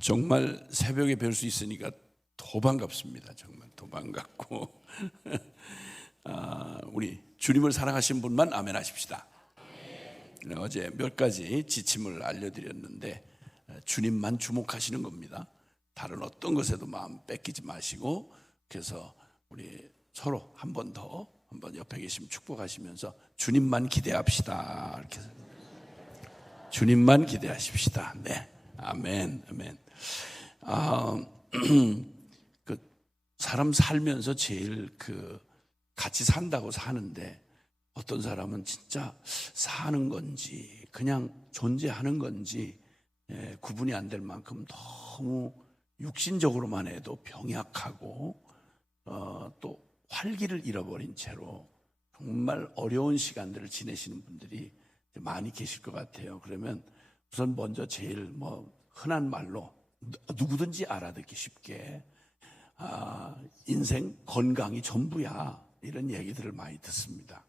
정말 새벽에 뵐 수 있으니까 더 반갑습니다. 정말 더 반갑고 우리 주님을 사랑하신 분만 아멘 하십시다. 어제 몇 가지 지침을 알려드렸는데 주님만 주목하시는 겁니다. 다른 어떤 것에도 마음 뺏기지 마시고, 그래서 우리 서로 한 번 더 한번 옆에 계시면 축복하시면서 주님만 기대합시다. 이렇게 주님만 기대하십시다. 네, 아멘, 아멘. 그 사람 살면서 제일 같이 산다고 사는데, 어떤 사람은 진짜 사는 건지 그냥 존재하는 건지 구분이 안 될 만큼 너무 육신적으로만 해도 병약하고 또 활기를 잃어버린 채로 정말 어려운 시간들을 지내시는 분들이 많이 계실 것 같아요. 그러면 우선 먼저 제일 흔한 말로 누구든지 알아듣기 쉽게 인생 건강이 전부야, 이런 얘기들을 많이 듣습니다.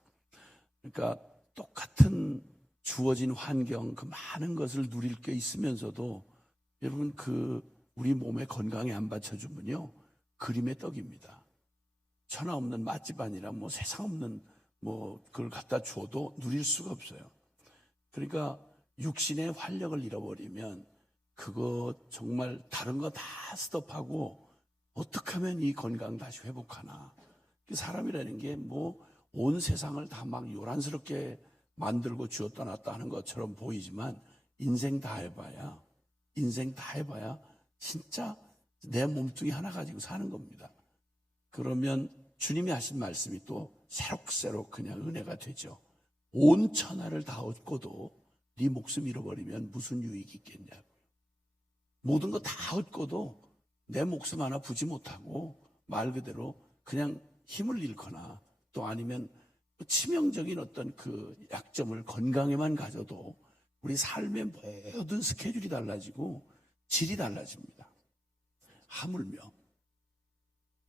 그러니까 똑같은 주어진 환경, 그 많은 것을 누릴 게 있으면서도 여러분 우리 몸에 건강에 안 받쳐주면요 그림의 떡입니다. 천하 없는 맛집 아니라 세상 없는 그걸 갖다 줘도 누릴 수가 없어요. 그러니까 육신의 활력을 잃어버리면 그거 정말 다른 거 다 스톱하고 어떻게 하면 이 건강 다시 회복하나. 사람이라는 게 온 세상을 다 막 요란스럽게 만들고 쥐었다 놨다 하는 것처럼 보이지만 인생 다 해봐야 진짜 내 몸뚱이 하나 가지고 사는 겁니다. 그러면 주님이 하신 말씀이 또 새록새록 그냥 은혜가 되죠. 온 천하를 다 얻고도 네 목숨 잃어버리면 무슨 유익이 있겠냐고요. 모든 거 다 얻고도 내 목숨 하나 부지 못하고 말 그대로 그냥 힘을 잃거나 또 아니면 치명적인 어떤 약점을 건강에만 가져도 우리 삶의 모든 스케줄이 달라지고 질이 달라집니다. 하물며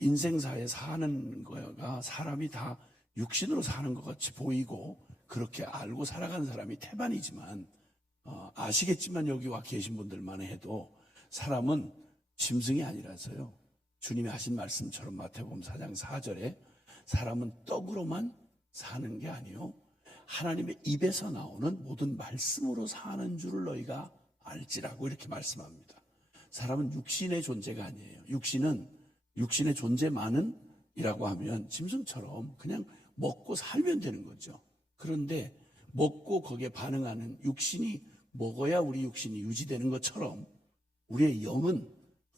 인생사에 사는 거가 사람이 다 육신으로 사는 것 같이 보이고 그렇게 알고 살아간 사람이 태반이지만 아시겠지만 여기 와 계신 분들만 해도 사람은 짐승이 아니라서요. 주님이 하신 말씀처럼 마태복음 4장 4절에 사람은 떡으로만 사는 게 아니요 하나님의 입에서 나오는 모든 말씀으로 사는 줄을 너희가 알지라고 이렇게 말씀합니다. 사람은 육신의 존재가 아니에요. 육신의 존재만은 이라고 하면 짐승처럼 그냥 먹고 살면 되는 거죠. 그런데 먹고 거기에 반응하는 육신이 먹어야 우리 육신이 유지되는 것처럼 우리의 영은,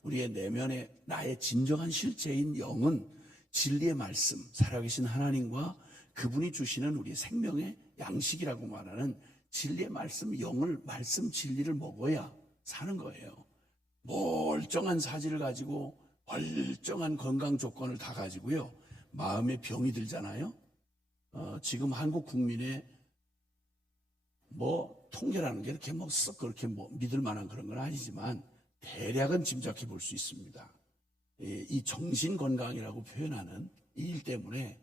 우리의 내면의 나의 진정한 실체인 영은 진리의 말씀, 살아계신 하나님과 그분이 주시는 우리 생명의 양식이라고 말하는 진리의 말씀, 영을, 말씀 진리를 먹어야 사는 거예요. 멀쩡한 사지를 가지고 멀쩡한 건강 조건을 다 가지고요 마음에 병이 들잖아요. 지금 한국 국민의 통계라는 게 이렇게 썩 그렇게 믿을 만한 그런 건 아니지만 대략은 짐작해 볼 수 있습니다. 이 정신 건강이라고 표현하는 이 일 때문에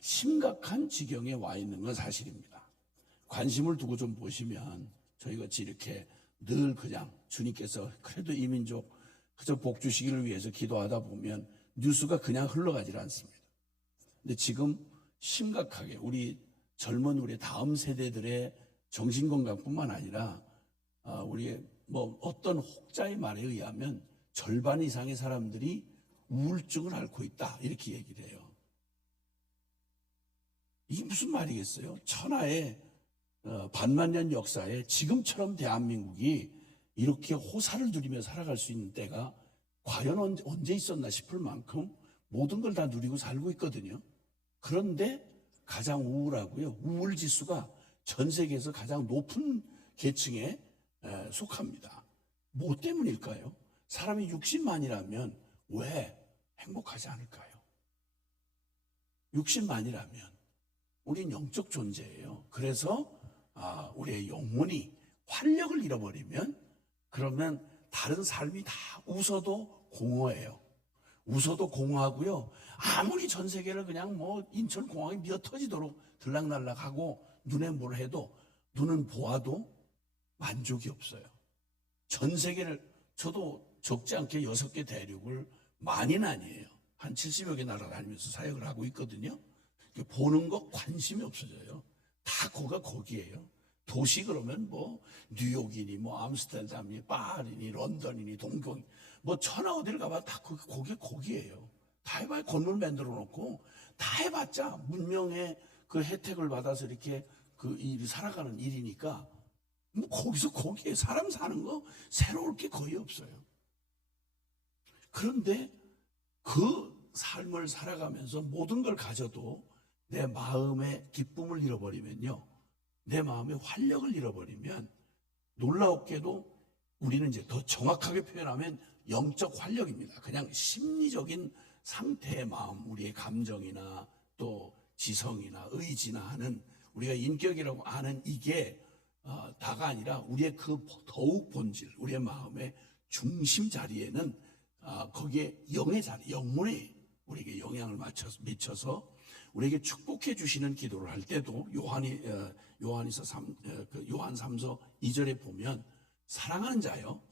심각한 지경에 와 있는 건 사실입니다. 관심을 두고 좀 보시면 저희같이 이렇게 늘 그냥 주님께서 그래도 이 민족 그저 복 주시기를 위해서 기도하다 보면 뉴스가 그냥 흘러가질 않습니다. 근데 지금 심각하게 우리 젊은 우리 다음 세대들의 정신건강뿐만 아니라 우리 어떤 혹자의 말에 의하면 절반 이상의 사람들이 우울증을 앓고 있다 이렇게 얘기를 해요. 이게 무슨 말이겠어요? 천하의 반만년 역사에 지금처럼 대한민국이 이렇게 호사를 누리며 살아갈 수 있는 때가 과연 언제 있었나 싶을 만큼 모든 걸 다 누리고 살고 있거든요. 그런데 가장 우울하고요, 우울지수가 전 세계에서 가장 높은 계층에 속합니다. 뭐 때문일까요? 사람이 육신만이라면 왜 행복하지 않을까요? 육신만이라면 우린 영적 존재예요. 그래서 우리의 영혼이 활력을 잃어버리면 그러면 다른 삶이 다 웃어도 공허해요. 웃어도 공허하고요. 아무리 전 세계를 그냥 인천공항이 미어터지도록 들락날락하고 눈에 뭘 해도 눈은 보아도 만족이 없어요. 전 세계를 저도 적지 않게 6개 대륙을, 많이는 아니에요, 한 70여 개 나라 다니면서 사역을 하고 있거든요. 보는 거 관심이 없어져요. 다 거가 거기에요. 도시 그러면 뭐 뉴욕이니 뭐 암스테르담이니 파리니 런던이니 동경이 뭐 천하 어디를 가봐 다 거기에요. 다 해봐야 건물 만들어 놓고 다 해봤자 문명의 그 혜택을 받아서 이렇게 그 일이 살아가는 일이니까 뭐 거기서 거기에 사람 사는 거 새로울 게 거의 없어요. 그런데 그 삶을 살아가면서 모든 걸 가져도 내 마음의 기쁨을 잃어버리면요, 내 마음의 활력을 잃어버리면, 놀라웠게도 우리는 이제 더 정확하게 표현하면 영적 활력입니다. 그냥 심리적인 상태의 마음, 우리의 감정이나 또 지성이나 의지나 하는 우리가 인격이라고 아는 이게 다가 아니라 우리의 그 더욱 본질, 우리의 마음의 중심 자리에는 거기에 영의 자리, 영혼이 우리에게 영향을 미쳐서 우리에게 축복해 주시는 기도를 할 때도 요한 3서 2절에 보면, 사랑하는 자여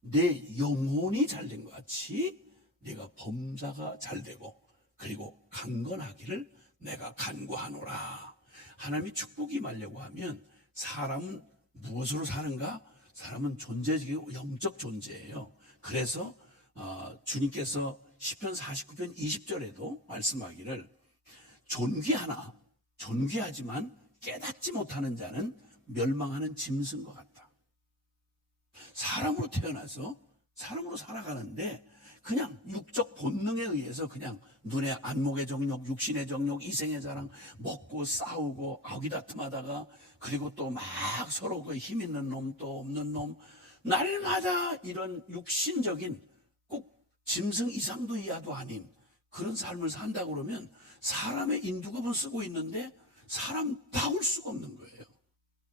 내 영혼이 잘된 것 같이 내가 범사가 잘되고 그리고 강건하기를 내가 간구하노라. 하나님이 축복이 임하려고 하면 사람은 무엇으로 사는가? 사람은 존재적이고 영적 존재예요. 그래서 주님께서 시편 49편 20절에도 말씀하기를, 존귀하지만 깨닫지 못하는 자는 멸망하는 짐승과 같다. 사람으로 태어나서 사람으로 살아가는데 그냥 육적 본능에 의해서 그냥 눈의 안목의 정욕, 육신의 정욕, 이생의 자랑, 먹고 싸우고 아기다툼하다가, 그리고 또 막 서로 그 힘 있는 놈 또 없는 놈, 날마다 이런 육신적인, 꼭 짐승 이상도 이하도 아닌 그런 삶을 산다고 그러면 사람의 인두급을 쓰고 있는데 사람다울 수가 없는 거예요.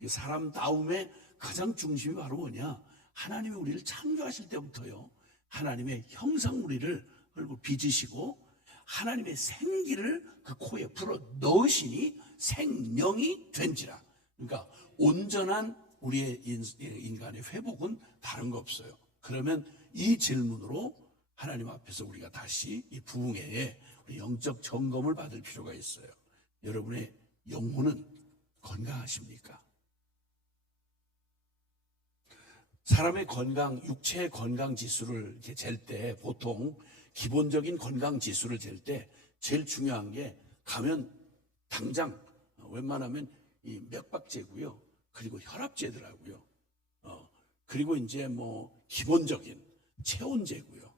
사람다움의 가장 중심이 바로 뭐냐? 하나님이 우리를 창조하실 때부터요, 하나님의 형상우리를 얼굴 빚으시고 하나님의 생기를 그 코에 불어 넣으시니 생명이 된지라. 그러니까 온전한 우리의 인간의 회복은 다른 거 없어요. 그러면 이 질문으로 하나님 앞에서 우리가 다시 이 부흥회에 우리 영적 점검을 받을 필요가 있어요. 여러분의 영혼은 건강하십니까? 사람의 건강, 육체의 건강 지수를 잴 때, 보통 기본적인 건강 지수를 잴 때 제일 중요한 게 가면 당장 웬만하면 이 맥박제고요, 그리고 혈압제더라고요. 그리고 이제 뭐 기본적인 체온제고요.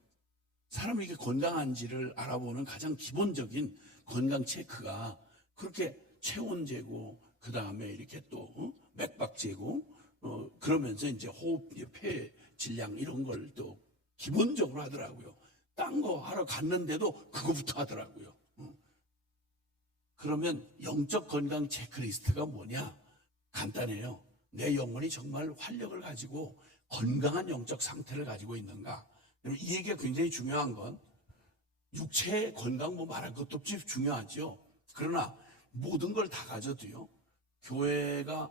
사람이 이게 건강한지를 알아보는 가장 기본적인 건강 체크가 그렇게 체온제고, 그 다음에 이렇게 또 맥박제고, 그러면서 이제 호흡, 폐 질량 이런 걸 또 기본적으로 하더라고요. 딴 거 하러 갔는데도 그거부터 하더라고요. 그러면 영적 건강 체크리스트가 뭐냐? 간단해요. 내 영혼이 정말 활력을 가지고 건강한 영적 상태를 가지고 있는가? 이 얘기가 굉장히 중요한 건, 육체의 건강 뭐 말할 것도 없이 중요하죠. 그러나 모든 걸 다 가져도요, 교회가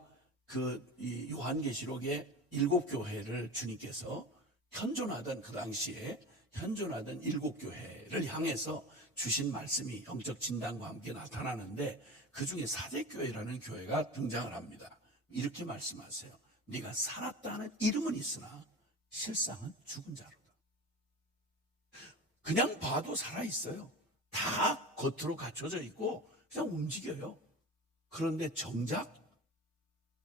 이 요한계시록의 7교회를 주님께서 현존하던, 그 당시에 현존하던 7교회를 향해서 주신 말씀이 영적 진단과 함께 나타나는데, 그 중에 사대교회라는 교회가 등장을 합니다. 이렇게 말씀하세요. 네가 살았다는 이름은 있으나 실상은 죽은 자로다. 그냥 봐도 살아있어요. 다 겉으로 갖춰져 있고 그냥 움직여요. 그런데 정작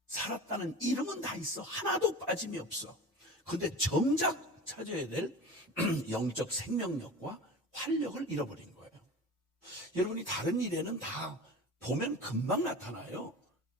살았다는 이름은 다 있어. 하나도 빠짐이 없어. 그런데 정작 찾아야 될 영적 생명력과 활력을 잃어버린 거예요. 여러분이 다른 일에는 다 보면 금방 나타나요.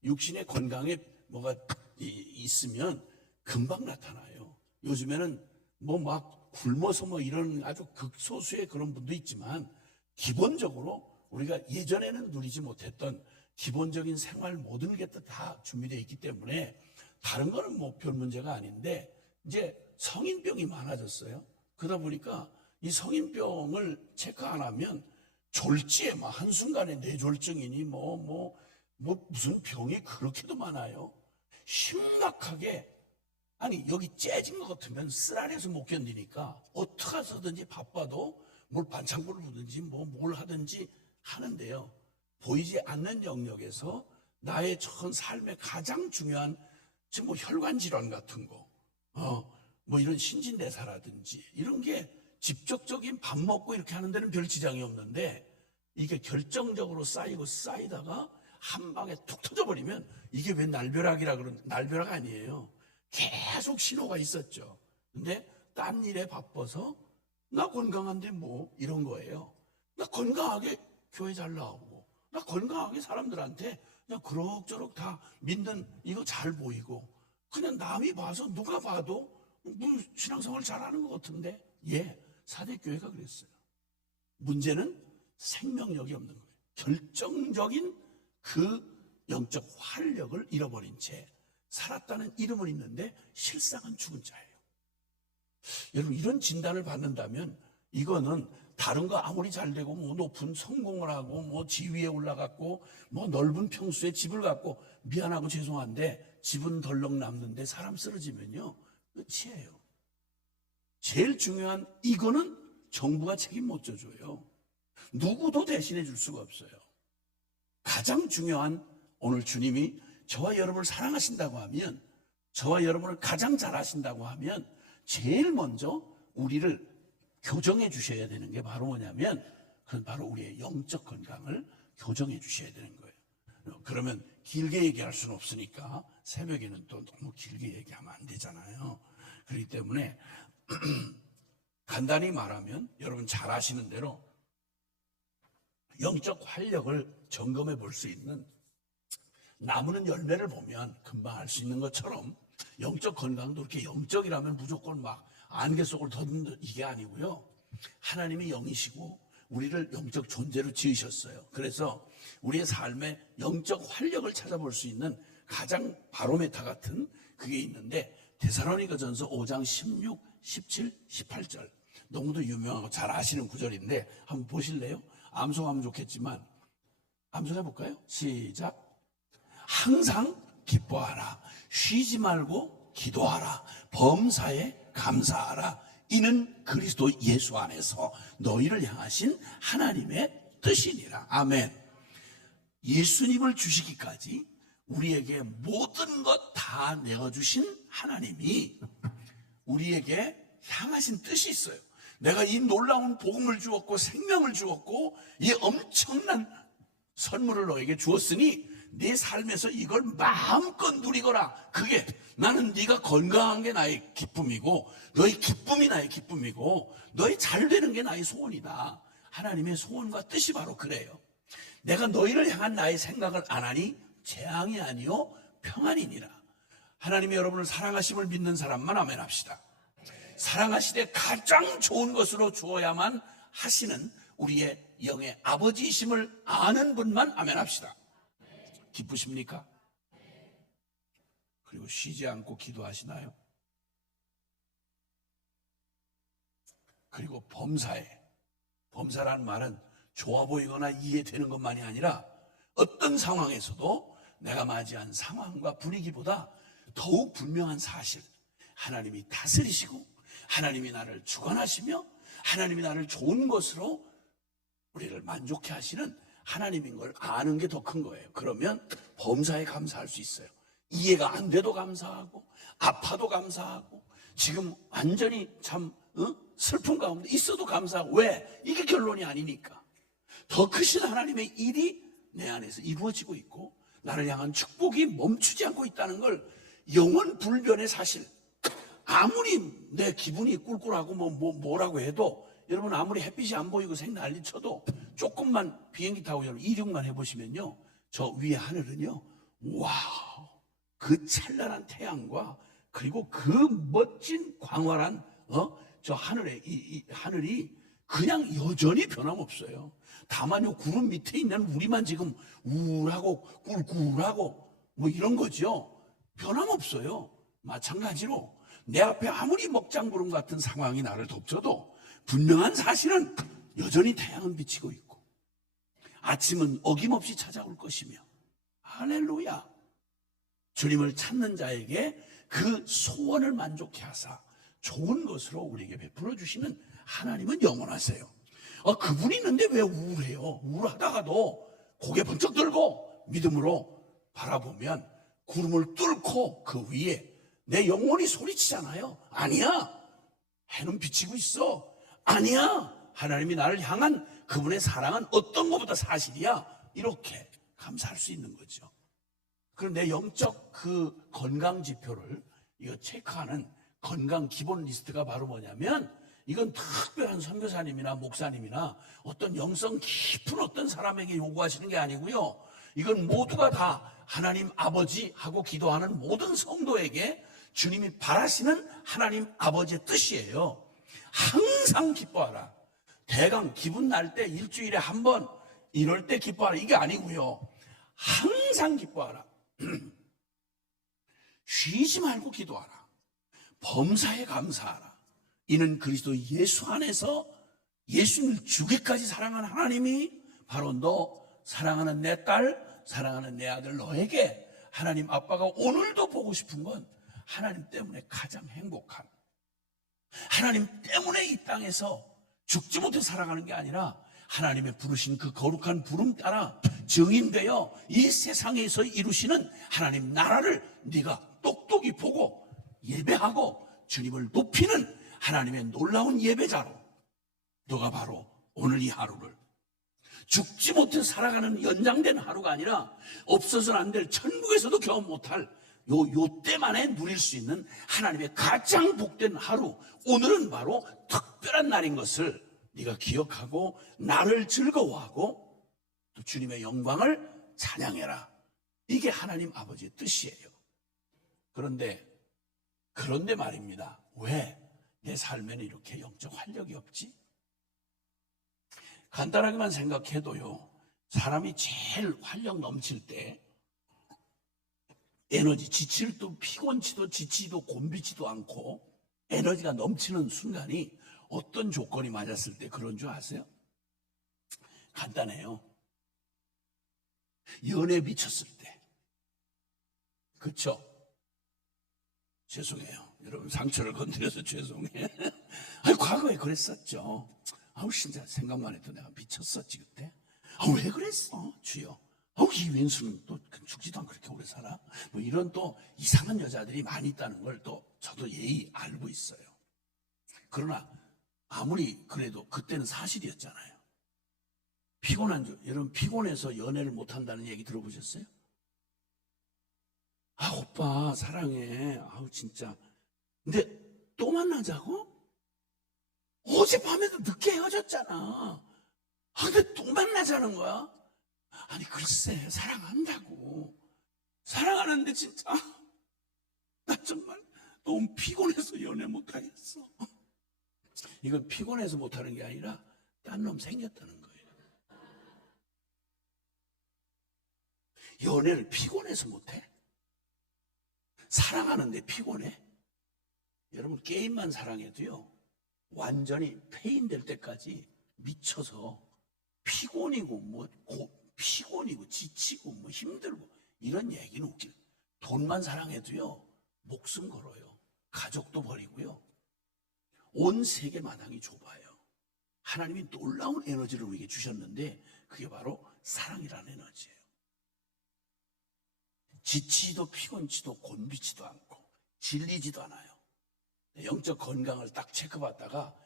육신의 건강에 뭐가 있으면 금방 나타나요. 요즘에는 뭐 막 굶어서 뭐 이런 아주 극소수의 그런 분도 있지만, 기본적으로 우리가 예전에는 누리지 못했던 기본적인 생활 모든 게 다 준비되어 있기 때문에 다른 거는 뭐 별 문제가 아닌데, 이제 성인병이 많아졌어요. 그러다 보니까 이 성인병을 체크 안 하면 졸지에 막 한순간에 뇌졸중이니 뭐 무슨 병이 그렇게도 많아요. 심각하게 아니 여기 째진 것 같으면 쓰라려서 못 견디니까 어떻게 해서든지 바빠도 뭘 반창고를 부든지 뭘 하든지 하는데요. 보이지 않는 영역에서 나의 전 삶의 가장 중요한 지금 혈관 질환 같은 거, 이런 신진대사라든지 이런 게 직접적인 밥 먹고 이렇게 하는 데는 별 지장이 없는데 이게 결정적으로 쌓이고 쌓이다가 한 방에 툭 터져버리면 이게 왜 날벼락이라 그러는 날벼락 아니에요. 계속 신호가 있었죠. 근데 딴 일에 바빠서 나 건강한데 이런 거예요. 나 건강하게 교회 잘 나오고 나 건강하게 사람들한테 그냥 그럭저럭 다 믿는 이거 잘 보이고 그냥 남이 봐서 누가 봐도 신앙생활 잘하는 것 같은데 사대교회가 그랬어요. 문제는 생명력이 없는 거예요. 결정적인 그 영적 활력을 잃어버린 채 살았다는 이름은 있는데 실상은 죽은 자예요. 여러분 이런 진단을 받는다면 이거는 다른 거 아무리 잘 되고 높은 성공을 하고 지위에 올라갔고 넓은 평수에 집을 갖고 미안하고 죄송한데 집은 덜렁 남는데 사람 쓰러지면요 끝이에요. 제일 중요한 이거는 정부가 책임 못 져줘요. 누구도 대신해 줄 수가 없어요. 가장 중요한 오늘 주님이 저와 여러분을 사랑하신다고 하면 저와 여러분을 가장 잘 하신다고 하면 제일 먼저 우리를 교정해 주셔야 되는 게 바로 뭐냐면 그건 바로 우리의 영적 건강을 교정해 주셔야 되는 거예요. 그러면 길게 얘기할 수는 없으니까 새벽에는 또 너무 길게 얘기하면 안 되잖아요. 그렇기 때문에 간단히 말하면 여러분 잘 아시는 대로 영적 활력을 점검해 볼 수 있는 나무는 열매를 보면 금방 알 수 있는 것처럼 영적 건강도 이렇게 영적이라면 무조건 안개 속을 덮는 이게 아니고요. 하나님이 영이시고 우리를 영적 존재로 지으셨어요. 그래서 우리의 삶에 영적 활력을 찾아볼 수 있는 가장 바로메타 같은 그게 있는데 데살로니가전서 5장 16, 17, 18절 너무도 유명하고 잘 아시는 구절인데 한번 보실래요? 암송하면 좋겠지만 암송해 볼까요? 시작. 항상 기뻐하라. 쉬지 말고 기도하라. 범사에 감사하라. 이는 그리스도 예수 안에서 너희를 향하신 하나님의 뜻이니라. 아멘. 예수님을 주시기까지 우리에게 모든 것 다 내어주신 하나님이 우리에게 향하신 뜻이 있어요. 내가 이 놀라운 복음을 주었고 생명을 주었고 이 엄청난 선물을 너에게 주었으니 네 삶에서 이걸 마음껏 누리거라. 그게 나는 네가 건강한 게 나의 기쁨이고 너의 기쁨이 나의 기쁨이고 너의 잘 되는 게 나의 소원이다. 하나님의 소원과 뜻이 바로 그래요. 내가 너희를 향한 나의 생각을 안 하니 재앙이 아니요 평안이니라. 하나님이 여러분을 사랑하심을 믿는 사람만 아멘 합시다. 사랑하시되 가장 좋은 것으로 주어야만 하시는 우리의 영의 아버지이심을 아는 분만 아멘 합시다. 기쁘십니까? 그리고 쉬지 않고 기도하시나요? 그리고 범사라는 말은 좋아 보이거나 이해되는 것만이 아니라 어떤 상황에서도 내가 맞이한 상황과 분위기보다 더욱 분명한 사실, 하나님이 다스리시고 하나님이 나를 주관하시며 하나님이 나를 좋은 것으로 우리를 만족해 하시는 하나님인 걸 아는 게 더 큰 거예요. 그러면 범사에 감사할 수 있어요. 이해가 안 돼도 감사하고 아파도 감사하고 지금 완전히 참 슬픈 가운데 있어도 감사하고. 왜? 이게 결론이 아니니까. 더 크신 하나님의 일이 내 안에서 이루어지고 있고 나를 향한 축복이 멈추지 않고 있다는 걸 영원 불변의 사실. 아무리 내 기분이 꿀꿀하고 뭐라고 해도 여러분 아무리 햇빛이 안 보이고 생 난리 쳐도 조금만 비행기 타고 여러분 이륙만 해보시면요 저 위에 하늘은요 와우 그 찬란한 태양과 그리고 그 멋진 광활한 저 하늘에 이 하늘이 그냥 여전히 변함없어요. 다만 요 구름 밑에 있는 우리만 지금 우울하고 꿀꿀하고 이런 거죠. 변함없어요. 마찬가지로 내 앞에 아무리 먹장구름 같은 상황이 나를 덮쳐도 분명한 사실은 여전히 태양은 비치고 있고 아침은 어김없이 찾아올 것이며 할렐루야. 주님을 찾는 자에게 그 소원을 만족해 하사 좋은 것으로 우리에게 베풀어 주시는 하나님은 영원하세요. 그분이 있는데 왜 우울해요? 우울하다가도 고개 번쩍 들고 믿음으로 바라보면 구름을 뚫고 그 위에 내 영혼이 소리치잖아요. 아니야, 해는 비치고 있어. 아니야, 하나님이 나를 향한 그분의 사랑은 어떤 것보다 사실이야. 이렇게 감사할 수 있는 거죠. 그럼 내 영적 그 건강 지표를 이거 체크하는 건강 기본 리스트가 바로 뭐냐면, 이건 특별한 선교사님이나 목사님이나 어떤 영성 깊은 어떤 사람에게 요구하시는 게 아니고요, 이건 모두가 다 하나님 아버지 하고 기도하는 모든 성도에게 주님이 바라시는 하나님 아버지의 뜻이에요. 항상 기뻐하라. 대강 기분 날 때 일주일에 한 번 이럴 때 기뻐하라, 이게 아니고요, 항상 기뻐하라. 쉬지 말고 기도하라. 범사에 감사하라. 이는 그리스도 예수 안에서 예수님을 주기까지 사랑하는 하나님이 바로 너 사랑하는 내 딸, 사랑하는 내 아들 너에게 하나님 아빠가 오늘도 보고 싶은 건 하나님 때문에 가장 행복한, 하나님 때문에 이 땅에서 죽지 못해 살아가는 게 아니라 하나님의 부르신 그 거룩한 부름 따라 증인되어 이 세상에서 이루시는 하나님 나라를 네가 똑똑히 보고 예배하고 주님을 높이는 하나님의 놀라운 예배자로 너가 바로 오늘 이 하루를 죽지 못해 살아가는 연장된 하루가 아니라 없어서는 안 될 천국에서도 경험 못할 요 때만에 누릴 수 있는 하나님의 가장 복된 하루, 오늘은 바로 특별한 날인 것을 네가 기억하고 나를 즐거워하고 또 주님의 영광을 찬양해라. 이게 하나님 아버지의 뜻이에요. 그런데 말입니다. 왜 내 삶에는 이렇게 영적 활력이 없지? 간단하게만 생각해도요, 사람이 제일 활력 넘칠 때 에너지, 지칠도 피곤치도 지치지도 곤비지도 않고 에너지가 넘치는 순간이 어떤 조건이 맞았을 때 그런 줄 아세요? 간단해요. 연애에 미쳤을 때. 그렇죠? 죄송해요. 여러분 상처를 건드려서 죄송해. 아니, 과거에 그랬었죠. 아우, 진짜 생각만 해도 내가 미쳤었지 그때. 왜 그랬어 주여? 이 왼수는 또 죽지도 않고 그렇게 오래 살아? 뭐 이런 또 이상한 여자들이 많이 있다는 걸 또 저도 예의 알고 있어요. 그러나 아무리 그래도 그때는 사실이었잖아요. 피곤한 줄, 여러분 피곤해서 연애를 못한다는 얘기 들어보셨어요? 오빠 사랑해. 진짜. 근데 또 만나자고? 어젯밤에도 늦게 헤어졌잖아. 근데 또 만나자는 거야? 아니, 글쎄, 사랑한다고. 사랑하는데 진짜 나 정말 너무 피곤해서 연애 못하겠어. 이건 피곤해서 못하는 게 아니라 딴 놈 생겼다는 거예요. 연애를 피곤해서 못해? 사랑하는데 피곤해? 여러분, 게임만 사랑해도요, 완전히 페인될 때까지 미쳐서 피곤이고 피곤이고 지치고 힘들고 이런 얘기는 웃길. 돈만 사랑해도요, 목숨 걸어요. 가족도 버리고요. 온 세계 마당이 좁아요. 하나님이 놀라운 에너지를 우리에게 주셨는데 그게 바로 사랑이라는 에너지예요. 지치지도 피곤치도 곤비지도 않고 질리지도 않아요. 영적 건강을 딱 체크받다가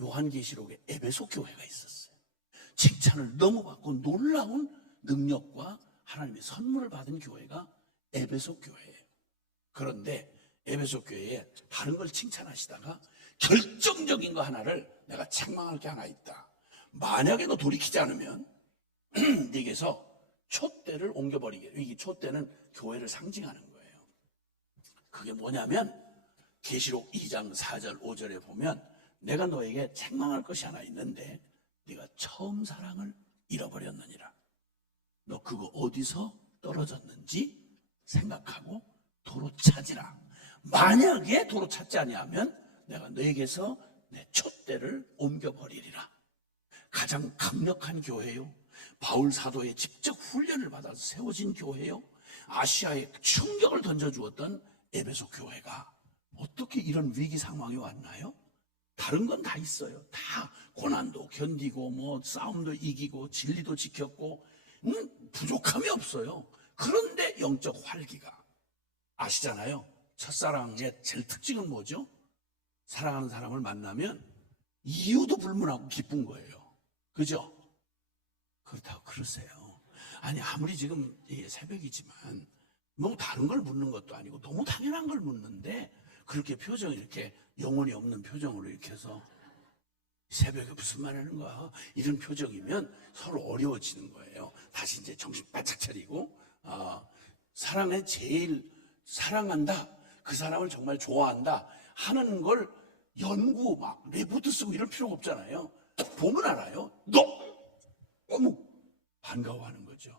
요한계시록에 에베소 교회가 있었어요. 칭찬을 너무 받고 놀라운 능력과 하나님의 선물을 받은 교회가 에베소 교회예요. 그런데 에베소 교회에 다른 걸 칭찬하시다가 결정적인 거 하나를 내가 책망할 게 하나 있다. 만약에 너 돌이키지 않으면 네게서 촛대를 옮겨버리게. 이 촛대는 교회를 상징하는 거예요. 그게 뭐냐면 계시록 2장 4절 5절에 보면 내가 너에게 책망할 것이 하나 있는데 네가 처음 사랑을 잃어버렸느니라. 너 그거 어디서 떨어졌는지 생각하고 도로 찾으라. 만약에 도로 찾지 아니하면 내가 너에게서 내 촛대를 옮겨버리리라. 가장 강력한 교회요, 바울 사도의 직접 훈련을 받아서 세워진 교회요, 아시아에 충격을 던져주었던 에베소 교회가 어떻게 이런 위기 상황에 왔나요? 다른 건 다 있어요. 다 고난도 견디고 뭐 싸움도 이기고 진리도 지켰고 부족함이 없어요. 그런데 영적 활기가, 아시잖아요. 첫사랑의 제일 특징은 뭐죠? 사랑하는 사람을 만나면 이유도 불문하고 기쁜 거예요. 그죠? 그렇다고 그러세요. 아니 아무리 지금 이게 새벽이지만 너무 다른 걸 묻는 것도 아니고 너무 당연한 걸 묻는데 그렇게 표정이 이렇게 영혼이 없는 표정으로 이렇게 해서 새벽에 무슨 말 하는 거야? 이런 표정이면 서로 어려워지는 거예요. 다시 이제 정신 바짝 차리고, 사랑에 제일 사랑한다, 그 사람을 정말 좋아한다 하는 걸 연구 막 레포트 쓰고 이럴 필요가 없잖아요. 보면 알아요. 너무 반가워하는 거죠.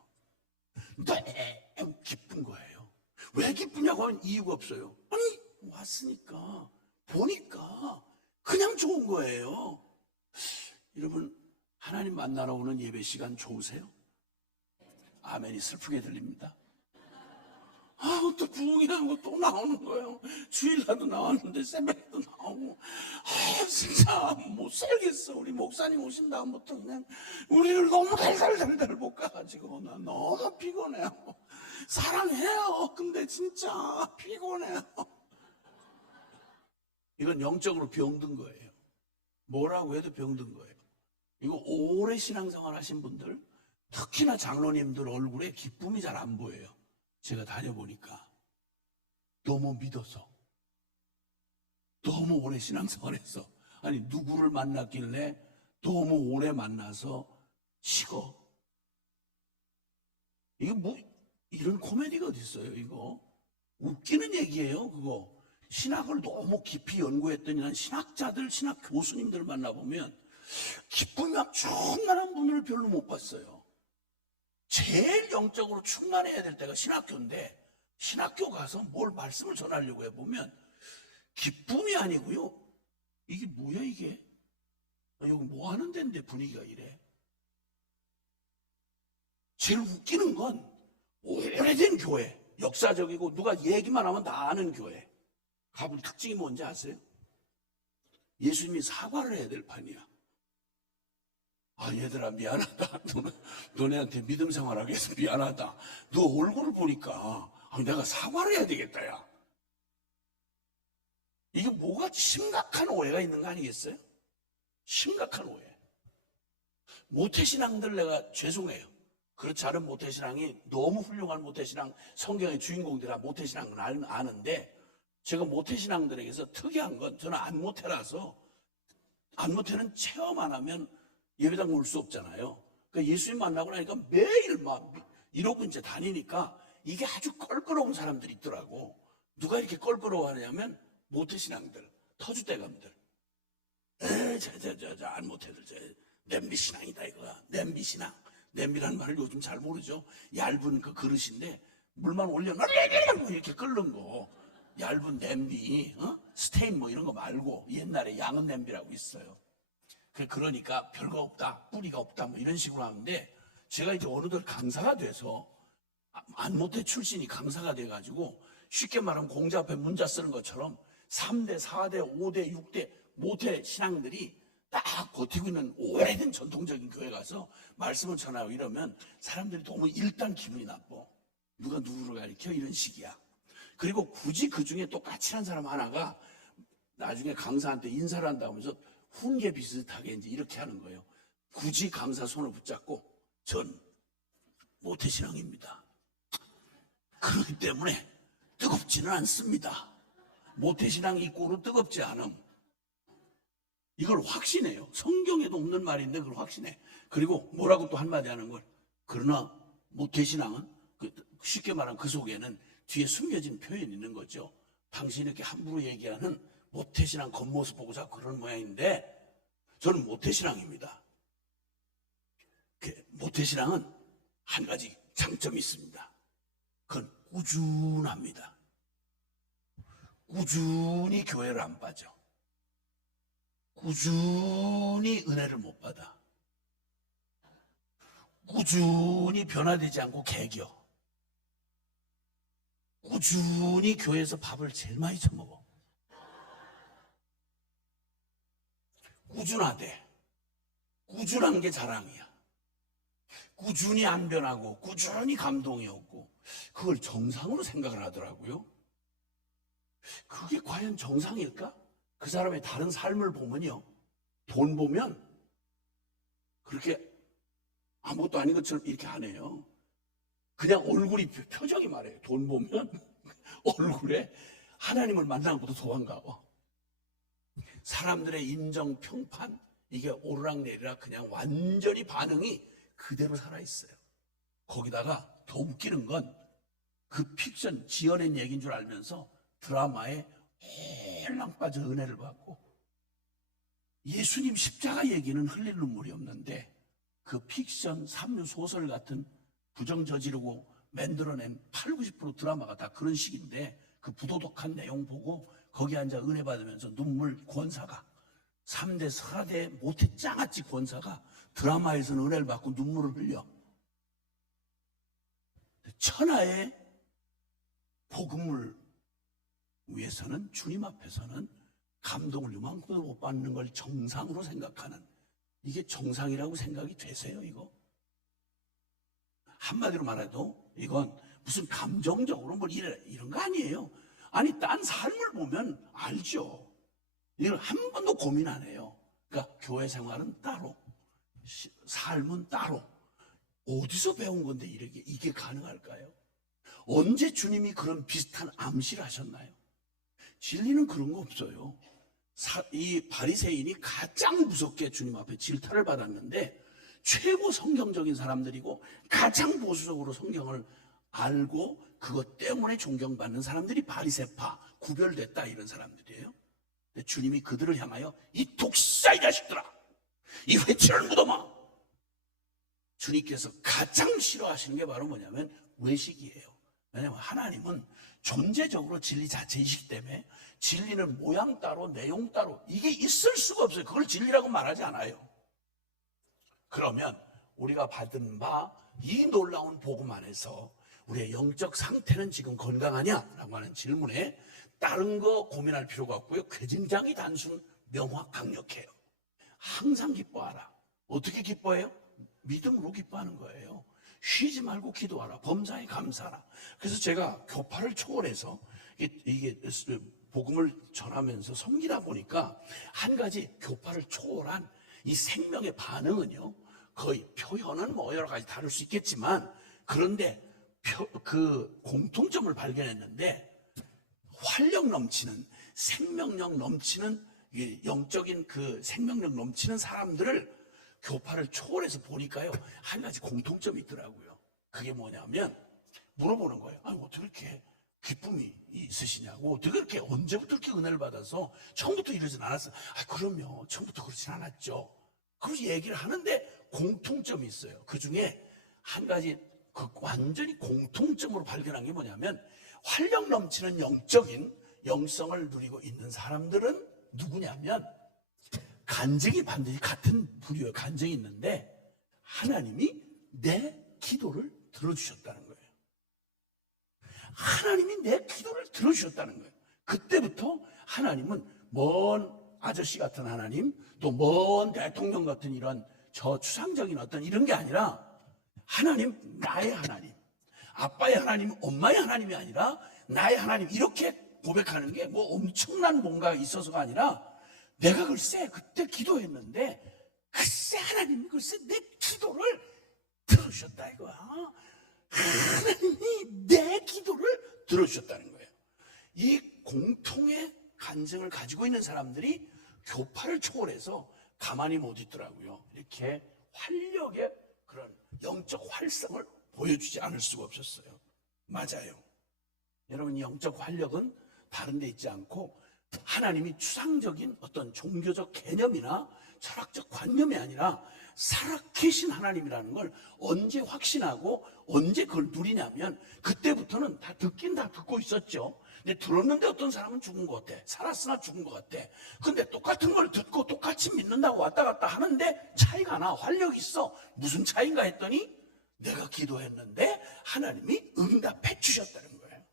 너무 기쁜 거예요. 왜 기쁘냐고 하면 이유가 없어요. 아니 왔으니까 보니까 그냥 좋은 거예요. 여러분, 하나님 만나러 오는 예배 시간 좋으세요? 아멘이 슬프게 들립니다. 또 부흥이라는 거 또 나오는 거예요. 주일날도 나왔는데 새벽에도 나오고, 진짜 못 살겠어. 우리 목사님 오신 다음부터 그냥 우리를 너무 달달달달 볶아가지고 나 너무 피곤해요. 사랑해요. 근데 진짜 피곤해요. 이건 영적으로 병든 거예요. 뭐라고 해도 병든 거예요. 이거 오래 신앙생활 하신 분들, 특히나 장로님들 얼굴에 기쁨이 잘 안 보여요. 제가 다녀보니까 너무 믿어서, 너무 오래 신앙생활해서, 아니 누구를 만났길래 너무 오래 만나서 식어. 이거 뭐 이런 코미디가 어디 있어요? 이거 웃기는 얘기예요. 그거 신학을 너무 깊이 연구했더니 난 신학자들, 신학 교수님들 만나보면 기쁨이 막 충만한 분을 별로 못 봤어요. 제일 영적으로 충만해야 될 때가 신학교인데, 신학교 가서 뭘 말씀을 전하려고 해보면 기쁨이 아니고요. 이게 뭐야 이게? 여기 뭐 하는 데인데 분위기가 이래? 제일 웃기는 건 오래된 교회, 역사적이고 누가 얘기만 하면 다 아는 교회 가본 특징이 뭔지 아세요? 예수님이 사과를 해야 될 판이야. 얘들아 미안하다. 너네한테 믿음 생활하게 해서 미안하다. 너 얼굴을 보니까 내가 사과를 해야 되겠다. 야, 이게 뭐가 심각한 오해가 있는 거 아니겠어요? 심각한 오해. 모태신앙들 내가 죄송해요. 그렇지 않은 모태신앙이 너무 훌륭한 모태신앙, 성경의 주인공들이라 모태신앙은 아는데, 제가 모태신앙들에게서 특이한 건, 저는 안모태라서, 안모태는 체험 안 하면 예배당 올 수 없잖아요. 그러니까 예수님 만나고 나니까 매일 막 이러고 이제 다니니까 이게 아주 껄끄러운 사람들이 있더라고. 누가 이렇게 껄끄러워 하냐면 모태신앙들, 터줏대감들. 안모태들, 냄비신앙이다 이거야. 냄비신앙. 냄비라는 말을 요즘 잘 모르죠. 얇은 그 그릇인데 물만 올려놓으면 이렇게 끓는 거. 얇은 냄비, 스테인 뭐 이런 거 말고 옛날에 양은 냄비라고 있어요. 그러니까 별거 없다, 뿌리가 없다 뭐 이런 식으로 하는데, 제가 이제 어느덧 강사가 돼서, 안모태 출신이 강사가 돼가지고 쉽게 말하면 공자 앞에 문자 쓰는 것처럼 3대, 4대, 5대, 6대 모태 신앙들이 딱 버티고 있는 오래된 전통적인 교회 가서 말씀을 전하고 이러면 사람들이 너무 일단 기분이 나빠. 누가 누구를 가리켜? 이런 식이야. 그리고 굳이 그 중에 또 까칠한 사람 하나가 나중에 강사한테 인사를 한다고 하면서 훈계 비슷하게 이제 이렇게 하는 거예요. 굳이 강사 손을 붙잡고, 전 모태신앙입니다. 그렇기 때문에 뜨겁지는 않습니다. 모태신앙 이꼬로 뜨겁지 않음. 이걸 확신해요. 성경에도 없는 말인데 그걸 확신해. 그리고 뭐라고 또 한마디 하는 걸, 그러나 모태신앙은 쉽게 말하면 그 속에는 뒤에 숨겨진 표현이 있는 거죠. 당신이 이렇게 함부로 얘기하는 모태신앙 겉모습 보고 자꾸 그런 모양인데, 저는 모태신앙입니다. 모태신앙은 한 가지 장점이 있습니다. 그건 꾸준합니다. 꾸준히 교회를 안 빠져. 꾸준히 은혜를 못 받아. 꾸준히 변화되지 않고 개겨. 꾸준히 교회에서 밥을 제일 많이 처먹어. 꾸준하대. 꾸준한 게 자랑이야. 꾸준히 안 변하고 꾸준히 감동이 없고 그걸 정상으로 생각을 하더라고요. 그게 과연 정상일까? 그 사람의 다른 삶을 보면요, 돈 보면 그렇게 아무것도 아닌 것처럼 이렇게 하네요. 그냥 얼굴이, 표정이 말해요. 돈 보면 얼굴에 하나님을 만나는 것보다 더 반가워. 사람들의 인정, 평판, 이게 오르락내리락 그냥 완전히 반응이 그대로 살아있어요. 거기다가 더 웃기는 건 그 픽션 지어낸 얘기인 줄 알면서 드라마에 홀랑 빠져 은혜를 받고, 예수님 십자가 얘기는 흘릴 눈물이 없는데 그 픽션 3류 소설 같은 부정 저지르고 만들어낸 80~90% 드라마가 다 그런 식인데, 그 부도덕한 내용 보고 거기 앉아 은혜 받으면서 눈물, 권사가 3대 설화대 모태 짱아찌 권사가 드라마에서는 은혜를 받고 눈물을 흘려. 천하의 복음을 위해서는, 주님 앞에서는 감동을 이만큼도 못 받는 걸 정상으로 생각하는, 이게 정상이라고 생각이 되세요? 이거 한마디로 말해도 이건 무슨 감정적으로 뭐 이런 거 아니에요. 아니, 딴 삶을 보면 알죠. 이걸 한 번도 고민 안 해요. 그러니까 교회 생활은 따로, 삶은 따로. 어디서 배운 건데 이게 가능할까요? 언제 주님이 그런 비슷한 암시를 하셨나요? 진리는 그런 거 없어요. 이 바리새인이 가장 무섭게 주님 앞에 질타를 받았는데, 최고 성경적인 사람들이고 가장 보수적으로 성경을 알고 그것 때문에 존경받는 사람들이 바리새파, 구별됐다, 이런 사람들이에요. 근데 주님이 그들을 향하여 이 독사의 자식들아, 이 회칠한 무덤아, 주님께서 가장 싫어하시는 게 바로 뭐냐면 외식이에요. 왜냐하면 하나님은 존재적으로 진리 자체이시기 때문에 진리는 모양 따로 내용 따로 이게 있을 수가 없어요. 그걸 진리라고 말하지 않아요. 그러면 우리가 받은 바 이 놀라운 복음 안에서 우리의 영적 상태는 지금 건강하냐라고 하는 질문에 다른 거 고민할 필요가 없고요. 굉장히 단순, 명확, 강력해요. 항상 기뻐하라. 어떻게 기뻐해요? 믿음으로 기뻐하는 거예요. 쉬지 말고 기도하라. 범사에 감사하라. 그래서 제가 교파를 초월해서 이게 복음을 전하면서 섬기다 보니까 한 가지 교파를 초월한 이 생명의 반응은요, 거의 표현은 뭐 여러 가지 다를 수 있겠지만, 그런데 그 공통점을 발견했는데, 활력 넘치는, 생명력 넘치는, 영적인 그 생명력 넘치는 사람들을 교파를 초월해서 보니까요, 한 가지 공통점이 있더라고요. 그게 뭐냐면, 물어보는 거예요. 아니, 어떻게 이렇게 기쁨이 있으시냐고, 어떻게 그렇게, 언제부터 이렇게 은혜를 받아서, 처음부터 이러진 않았어요. 아, 그럼요, 처음부터 그러진 않았죠. 그래서 얘기를 하는데 공통점이 있어요. 그 중에 한 가지 그 완전히 공통점으로 발견한 게 뭐냐면, 활력 넘치는 영적인 영성을 누리고 있는 사람들은 누구냐면, 간증이 반드시 같은 부류의 간증이 있는데, 하나님이 내 기도를 들어주셨다는 거예요. 하나님이 내 기도를 들어주셨다는 거예요. 그때부터 하나님은 먼 아저씨 같은 하나님, 또 먼 대통령 같은 이런 저추상적인 어떤 이런 게 아니라, 하나님, 나의 하나님, 아빠의 하나님, 엄마의 하나님이 아니라 나의 하나님, 이렇게 고백하는 게 뭐 엄청난 뭔가가 있어서가 아니라, 내가 글쎄 그때 기도했는데 글쎄 하나님이 글쎄 내 기도를 들어주셨다 이거야. 하나님이 내 기도를 들어주셨다는 거예요. 이 공통의 간증을 가지고 있는 사람들이 교파를 초월해서 가만히 못 있더라고요. 이렇게 활력의 그런 영적 활성을 보여주지 않을 수가 없었어요. 맞아요. 여러분, 영적 활력은 다른 데 있지 않고 하나님이 추상적인 어떤 종교적 개념이나 철학적 관념이 아니라 살아계신 하나님이라는 걸 언제 확신하고 언제 그걸 누리냐면, 그때부터는 다 듣긴 다 듣고 있었죠. 근데 들었는데 어떤 사람은 죽은 것 같아. 살았으나 죽은 것 같아. 근데 똑같은 걸 듣고 똑같이 믿는다고 왔다 갔다 하는데 차이가 나. 활력이 있어. 무슨 차이인가 했더니 내가 기도했는데 하나님이 응답해 주셨다는 거예요.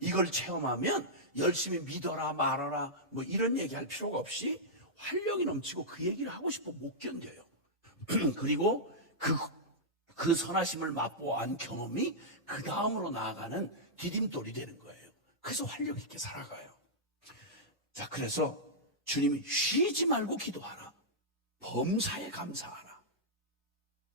이걸 체험하면 열심히 믿어라 말아라 뭐 이런 얘기할 필요가 없이 활력이 넘치고 그 얘기를 하고 싶어 못 견뎌요. 그리고 그 선하심을 맛보아한 경험이 그 다음으로 나아가는 디딤돌이 되는 거예요. 그래서 활력 있게 살아가요. 자, 그래서 주님이 쉬지 말고 기도하라. 범사에 감사하라.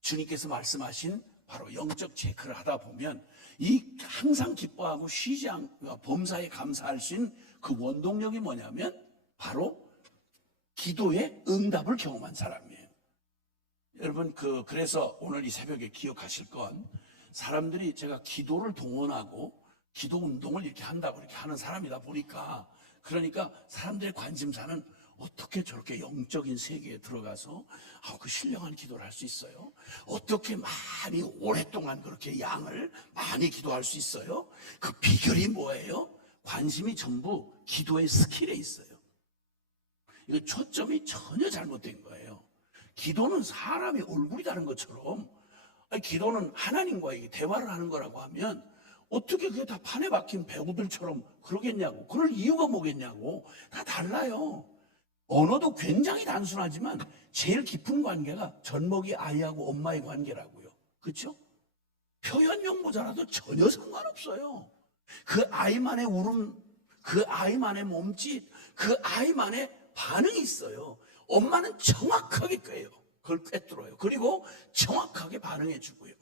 주님께서 말씀하신 바로 영적 체크를 하다 보면 이 항상 기뻐하고 쉬지 않고 범사에 감사할 수 있는 그 원동력이 뭐냐면 바로 기도의 응답을 경험한 사람이에요. 여러분 그래서 오늘 이 새벽에 기억하실 건 사람들이 제가 기도를 동원하고 기도 운동을 이렇게 한다고 이렇게 하는 사람이다 보니까 그러니까 사람들의 관심사는 어떻게 저렇게 영적인 세계에 들어가서 그 신령한 기도를 할 수 있어요? 어떻게 많이 오랫동안 그렇게 양을 많이 기도할 수 있어요? 그 비결이 뭐예요? 관심이 전부 기도의 스킬에 있어요. 이거 초점이 전혀 잘못된 거예요. 기도는 사람의 얼굴이 다른 것처럼 기도는 하나님과의 대화를 하는 거라고 하면 어떻게 그게 다 판에 박힌 배우들처럼 그러겠냐고. 그럴 이유가 뭐겠냐고. 다 달라요. 언어도 굉장히 단순하지만 제일 깊은 관계가 젖먹이 아이하고 엄마의 관계라고요. 그렇죠? 표현용 모자라도 전혀 상관없어요. 그 아이만의 울음, 그 아이만의 몸짓, 그 아이만의 반응이 있어요. 엄마는 정확하게 꿰요. 그걸 꿰뚫어요. 그리고 정확하게 반응해 주고요.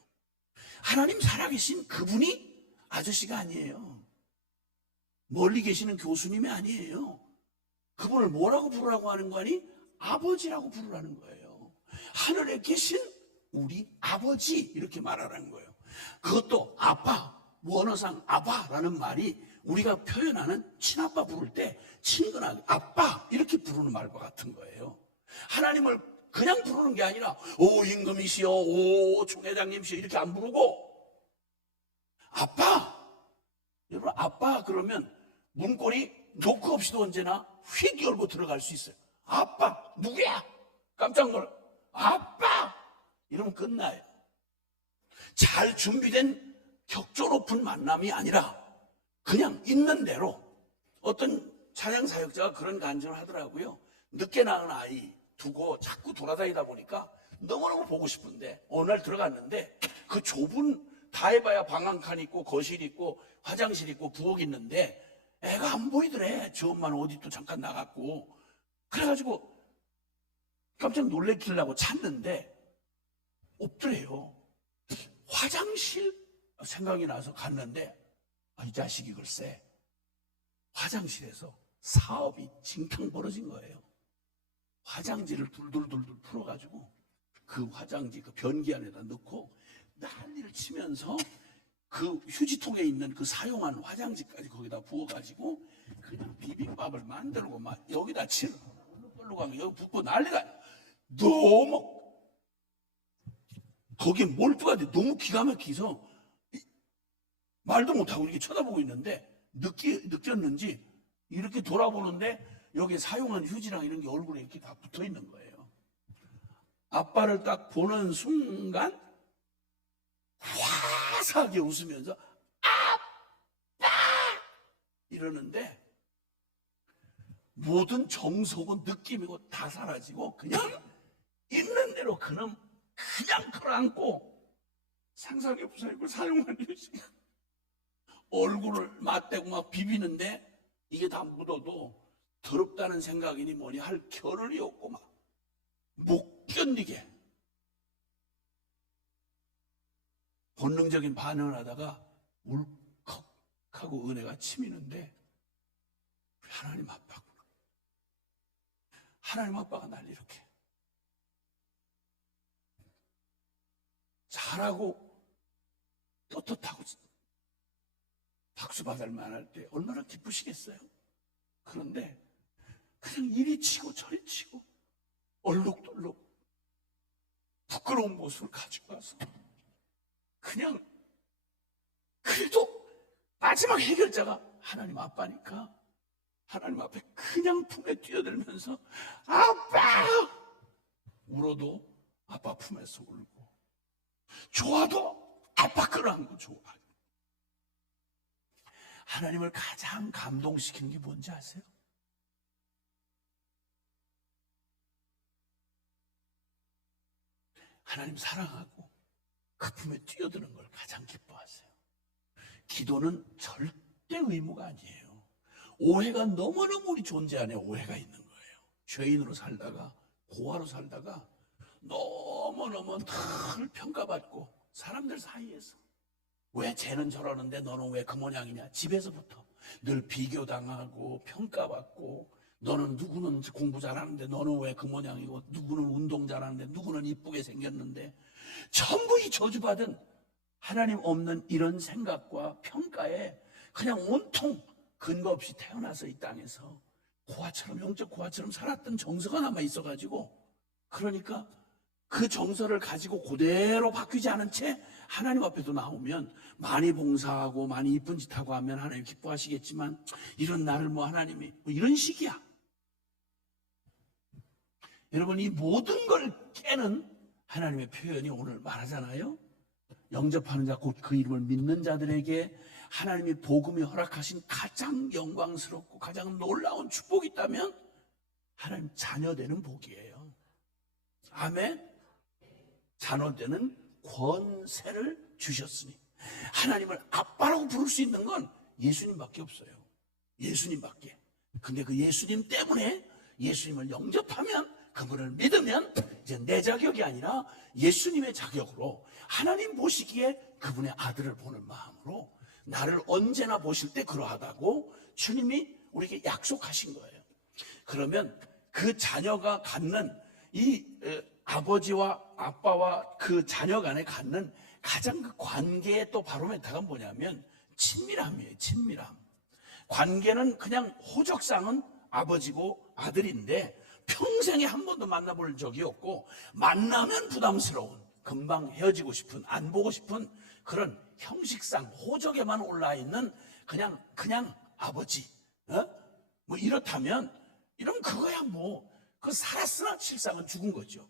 하나님 살아계신 그분이 아저씨가 아니에요. 멀리 계시는 교수님이 아니에요. 그분을 뭐라고 부르라고 하는 거니? 아버지라고 부르라는 거예요. 하늘에 계신 우리 아버지 이렇게 말하라는 거예요. 그것도 아빠, 원어상 아바라는 말이 우리가 표현하는 친아빠 부를 때 친근하게 아빠 이렇게 부르는 말과 같은 거예요. 하나님을 그냥 부르는 게 아니라 오 임금이시여, 오 총회장님이시여 이렇게 안 부르고 아빠. 여러분 아빠 그러면 문고리 노크 없이도 언제나 휙 열고 들어갈 수 있어요. 아빠 누구야? 깜짝 놀라. 아빠 이러면 끝나요. 잘 준비된 격조 높은 만남이 아니라 그냥 있는 대로. 어떤 찬양 사역자가 그런 간증을 하더라고요. 늦게 낳은 아이 두고 자꾸 돌아다니다 보니까 너무너무 보고 싶은데 어느 날 들어갔는데 그 좁은 다 해봐야 방 한 칸 있고 거실 있고 화장실 있고 부엌 있는데 애가 안 보이더래. 저 엄마는 어디 또 잠깐 나갔고. 그래가지고 깜짝 놀래키려고 찾는데 없더래요. 화장실 생각이 나서 갔는데 이 자식이 글쎄 화장실에서 사업이 징탕 벌어진 거예요. 화장지를 둘둘둘둘 풀어가지고 그 화장지 그 변기 안에다 넣고 난리를 치면서 그 휴지통에 있는 그 사용한 화장지까지 거기다 부어가지고 그냥 비빔밥을 만들고 막 여기다 칠 걸로 가면 여기 붓고 난리가. 너무 거기에 몰두가 돼. 너무 기가 막혀서 말도 못하고 이렇게 쳐다보고 있는데 느꼈는지 이렇게 돌아보는데 여기에 사용한 휴지랑 이런 게 얼굴에 이렇게 다 붙어 있는 거예요. 아빠를 딱 보는 순간 화사하게 웃으면서 아빠 이러는데 모든 정석은 느낌이고 다 사라지고 그냥 있는 대로 그냥 끌어안고 상상의 부사익을 사용한 휴지가 얼굴을 맞대고 막 비비는데 이게 다 묻어도 더럽다는 생각이니 뭐니 할 겨를이 없고 막 못 견디게 본능적인 반응을 하다가 울컥하고 은혜가 치미는데 하나님 아빠구나. 하나님 아빠가 날 이렇게 잘하고 떳떳하고 박수 받을 만할 때 얼마나 기쁘시겠어요? 그런데 그냥 이리 치고 저리 치고 얼룩덜룩 부끄러운 모습을 가지고 와서 그냥 그래도 마지막 해결자가 하나님 아빠니까 하나님 앞에 그냥 품에 뛰어들면서 아빠 울어도 아빠 품에서 울고 좋아도 아빠 끌어안고 좋아요. 하나님을 가장 감동시키는 게 뭔지 아세요? 하나님 사랑하고 그 품에 뛰어드는 걸 가장 기뻐하세요. 기도는 절대 의무가 아니에요. 오해가 너무너무 우리 존재 안에 오해가 있는 거예요. 죄인으로 살다가, 고아로 살다가 너무너무 늘 평가받고, 사람들 사이에서 왜 쟤는 저러는데 너는 왜 그 모양이냐, 집에서부터 늘 비교당하고 평가받고, 너는 누구는 공부 잘하는데 너는 왜 그 모양이고, 누구는 운동 잘하는데 누구는 이쁘게 생겼는데, 전부 이 저주받은 하나님 없는 이런 생각과 평가에 그냥 온통 근거 없이 태어나서 이 땅에서 고아처럼, 영적 고아처럼 살았던 정서가 남아 있어가지고, 그러니까 그 정서를 가지고 그대로 바뀌지 않은 채 하나님 앞에도 나오면 많이 봉사하고 많이 이쁜 짓 하고 하면 하나님 기뻐하시겠지만, 이런 나를 뭐 하나님이 뭐 이런 식이야. 여러분, 이 모든 걸 깨는 하나님의 표현이 오늘 말하잖아요. 영접하는 자, 곧 그 이름을 믿는 자들에게 하나님이 복음이 허락하신 가장 영광스럽고 가장 놀라운 축복이 있다면 하나님 자녀 되는 복이에요. 아멘. 자녀 되는 권세를 주셨으니, 하나님을 아빠라고 부를 수 있는 건 예수님밖에 없어요. 예수님밖에. 근데 그 예수님 때문에, 예수님을 영접하면, 그분을 믿으면 이제 내 자격이 아니라 예수님의 자격으로 하나님 보시기에 그분의 아들을 보는 마음으로 나를 언제나 보실 때 그러하다고 주님이 우리에게 약속하신 거예요. 그러면 그 자녀가 갖는 이 아버지와 아빠와 그 자녀 간에 갖는 가장 그 관계의 또 바로메타가 뭐냐면 친밀함이에요. 친밀함. 관계는 그냥 호적상은 아버지고 아들인데 평생에 한 번도 만나볼 적이 없고, 만나면 부담스러운, 금방 헤어지고 싶은, 안 보고 싶은 그런 형식상 호적에만 올라 있는 그냥 아버지. 뭐 이렇다면, 이러면 그거야 뭐, 그 살았으나 실상은 죽은 거죠.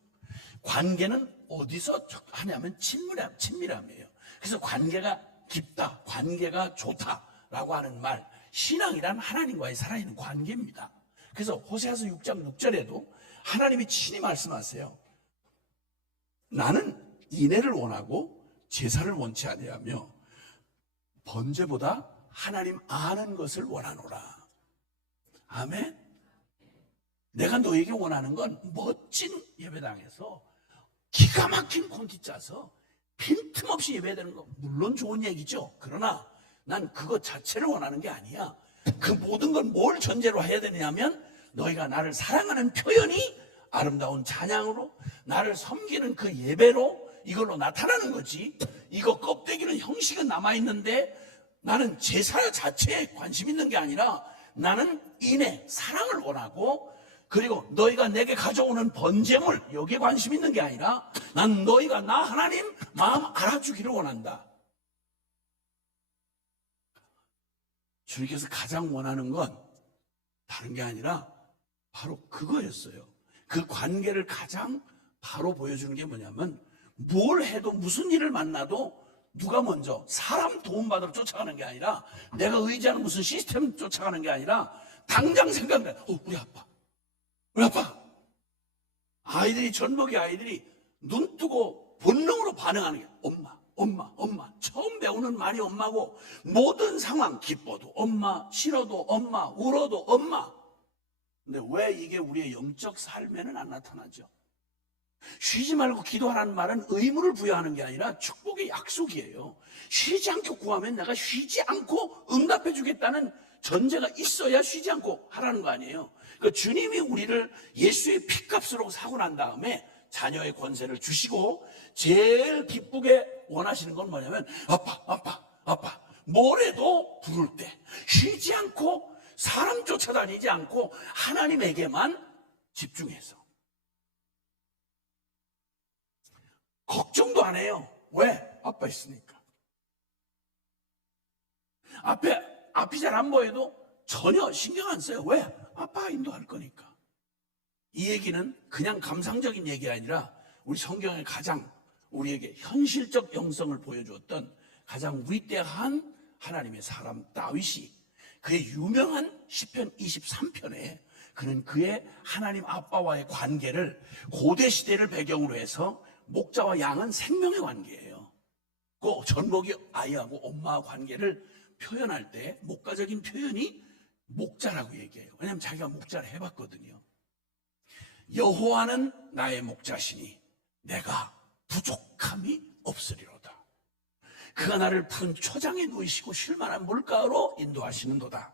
관계는 어디서 하냐면 친밀함이에요. 그래서 관계가 깊다, 관계가 좋다라고 하는 말, 신앙이란 하나님과의 살아있는 관계입니다. 그래서 호세아서 6장 6절에도 하나님이 친히 말씀하세요. 나는 인애를 원하고 제사를 원치 아니하며 번제보다 하나님 아는 것을 원하노라. 아멘. 내가 너에게 원하는 건 멋진 예배당에서 기가 막힌 콘티 짜서 빈틈없이 예배드리는 거 물론 좋은 얘기죠. 그러나 난 그것 자체를 원하는 게 아니야. 그 모든 건 뭘 전제로 해야 되냐면, 너희가 나를 사랑하는 표현이 아름다운 찬양으로, 나를 섬기는 그 예배로 이걸로 나타나는 거지. 이거 껍데기는 형식은 남아있는데 나는 제사 자체에 관심 있는 게 아니라 나는 인애, 사랑을 원하고, 그리고 너희가 내게 가져오는 번제물, 여기에 관심 있는 게 아니라 난 너희가 나 하나님 마음 알아주기를 원한다. 주님께서 가장 원하는 건 다른 게 아니라 바로 그거였어요. 그 관계를 가장 바로 보여주는 게 뭐냐면, 뭘 해도 무슨 일을 만나도 누가 먼저 사람 도움받으러 쫓아가는 게 아니라, 내가 의지하는 무슨 시스템 쫓아가는 게 아니라 당장 생각나. 우리 아빠. 아이들이, 전복의 아이들이 눈 뜨고 본능으로 반응하는 게 엄마. 처음 배우는 말이 엄마고, 모든 상황, 기뻐도 엄마, 싫어도 엄마, 울어도 엄마. 근데 왜 이게 우리의 영적 삶에는 안 나타나죠? 쉬지 말고 기도하라는 말은 의무를 부여하는 게 아니라 축복의 약속이에요. 쉬지 않고 구하면 내가 쉬지 않고 응답해 주겠다는 전제가 있어야 쉬지 않고 하라는 거 아니에요. 그러니까 주님이 우리를 예수의 피값으로 사고 난 다음에 자녀의 권세를 주시고, 제일 기쁘게 원하시는 건 뭐냐면, 아빠 뭐래도 부를 때 쉬지 않고, 사람 쫓아다니지 않고 하나님에게만 집중해서 걱정도 안 해요. 왜? 아빠 있으니까. 앞이 잘 안 보여도 전혀 신경 안 써요. 왜? 아빠가 인도할 거니까. 이 얘기는 그냥 감상적인 얘기가 아니라 우리 성경의 가장 우리에게 현실적 영성을 보여주었던 가장 위대한 하나님의 사람 다윗이 그의 유명한 시편 23편에 그는 그의 하나님 아빠와의 관계를 고대 시대를 배경으로 해서 목자와 양은 생명의 관계예요. 그 젖먹이 아이하고 엄마와 관계를 표현할 때 목가적인 표현이 목자라고 얘기해요. 왜냐하면 자기가 목자를 해봤거든요. 여호와는 나의 목자시니 내가 부족함이 없으리로다. 그가 나를 푸른 초장에 누이시고 쉴만한 물가로 인도하시는도다.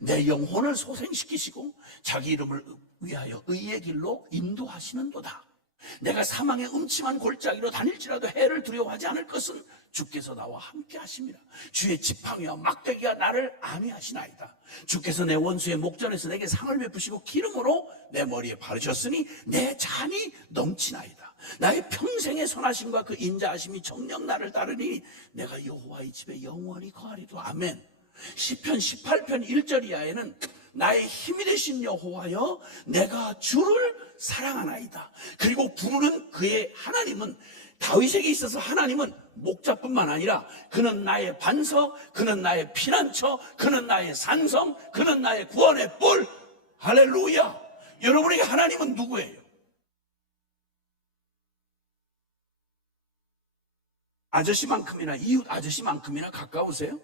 내 영혼을 소생시키시고 자기 이름을 위하여 의의 길로 인도하시는도다. 내가 사망의 음침한 골짜기로 다닐지라도 해를 두려워하지 않을 것은 주께서 나와 함께 하심이라. 주의 지팡이와 막대기가 나를 안위하시나이다. 주께서 내 원수의 목전에서 내게 상을 베푸시고 기름으로 내 머리에 바르셨으니 내 잔이 넘치나이다. 나의 평생의 선하심과 그 인자하심이 정녕 나를 따르니 내가 여호와의 집에 영원히 거하리도. 아멘. 시편 18편 1절 이하에는 나의 힘이 되신 여호와여 내가 주를 사랑하나이다. 그리고 부르는 그의 하나님은, 다윗에게 있어서 하나님은 목자뿐만 아니라 그는 나의 반석, 그는 나의 피난처, 그는 나의 산성, 그는 나의 구원의 뿔. 할렐루야. 여러분에게 하나님은 누구예요? 아저씨만큼이나, 이웃 아저씨만큼이나 가까우세요?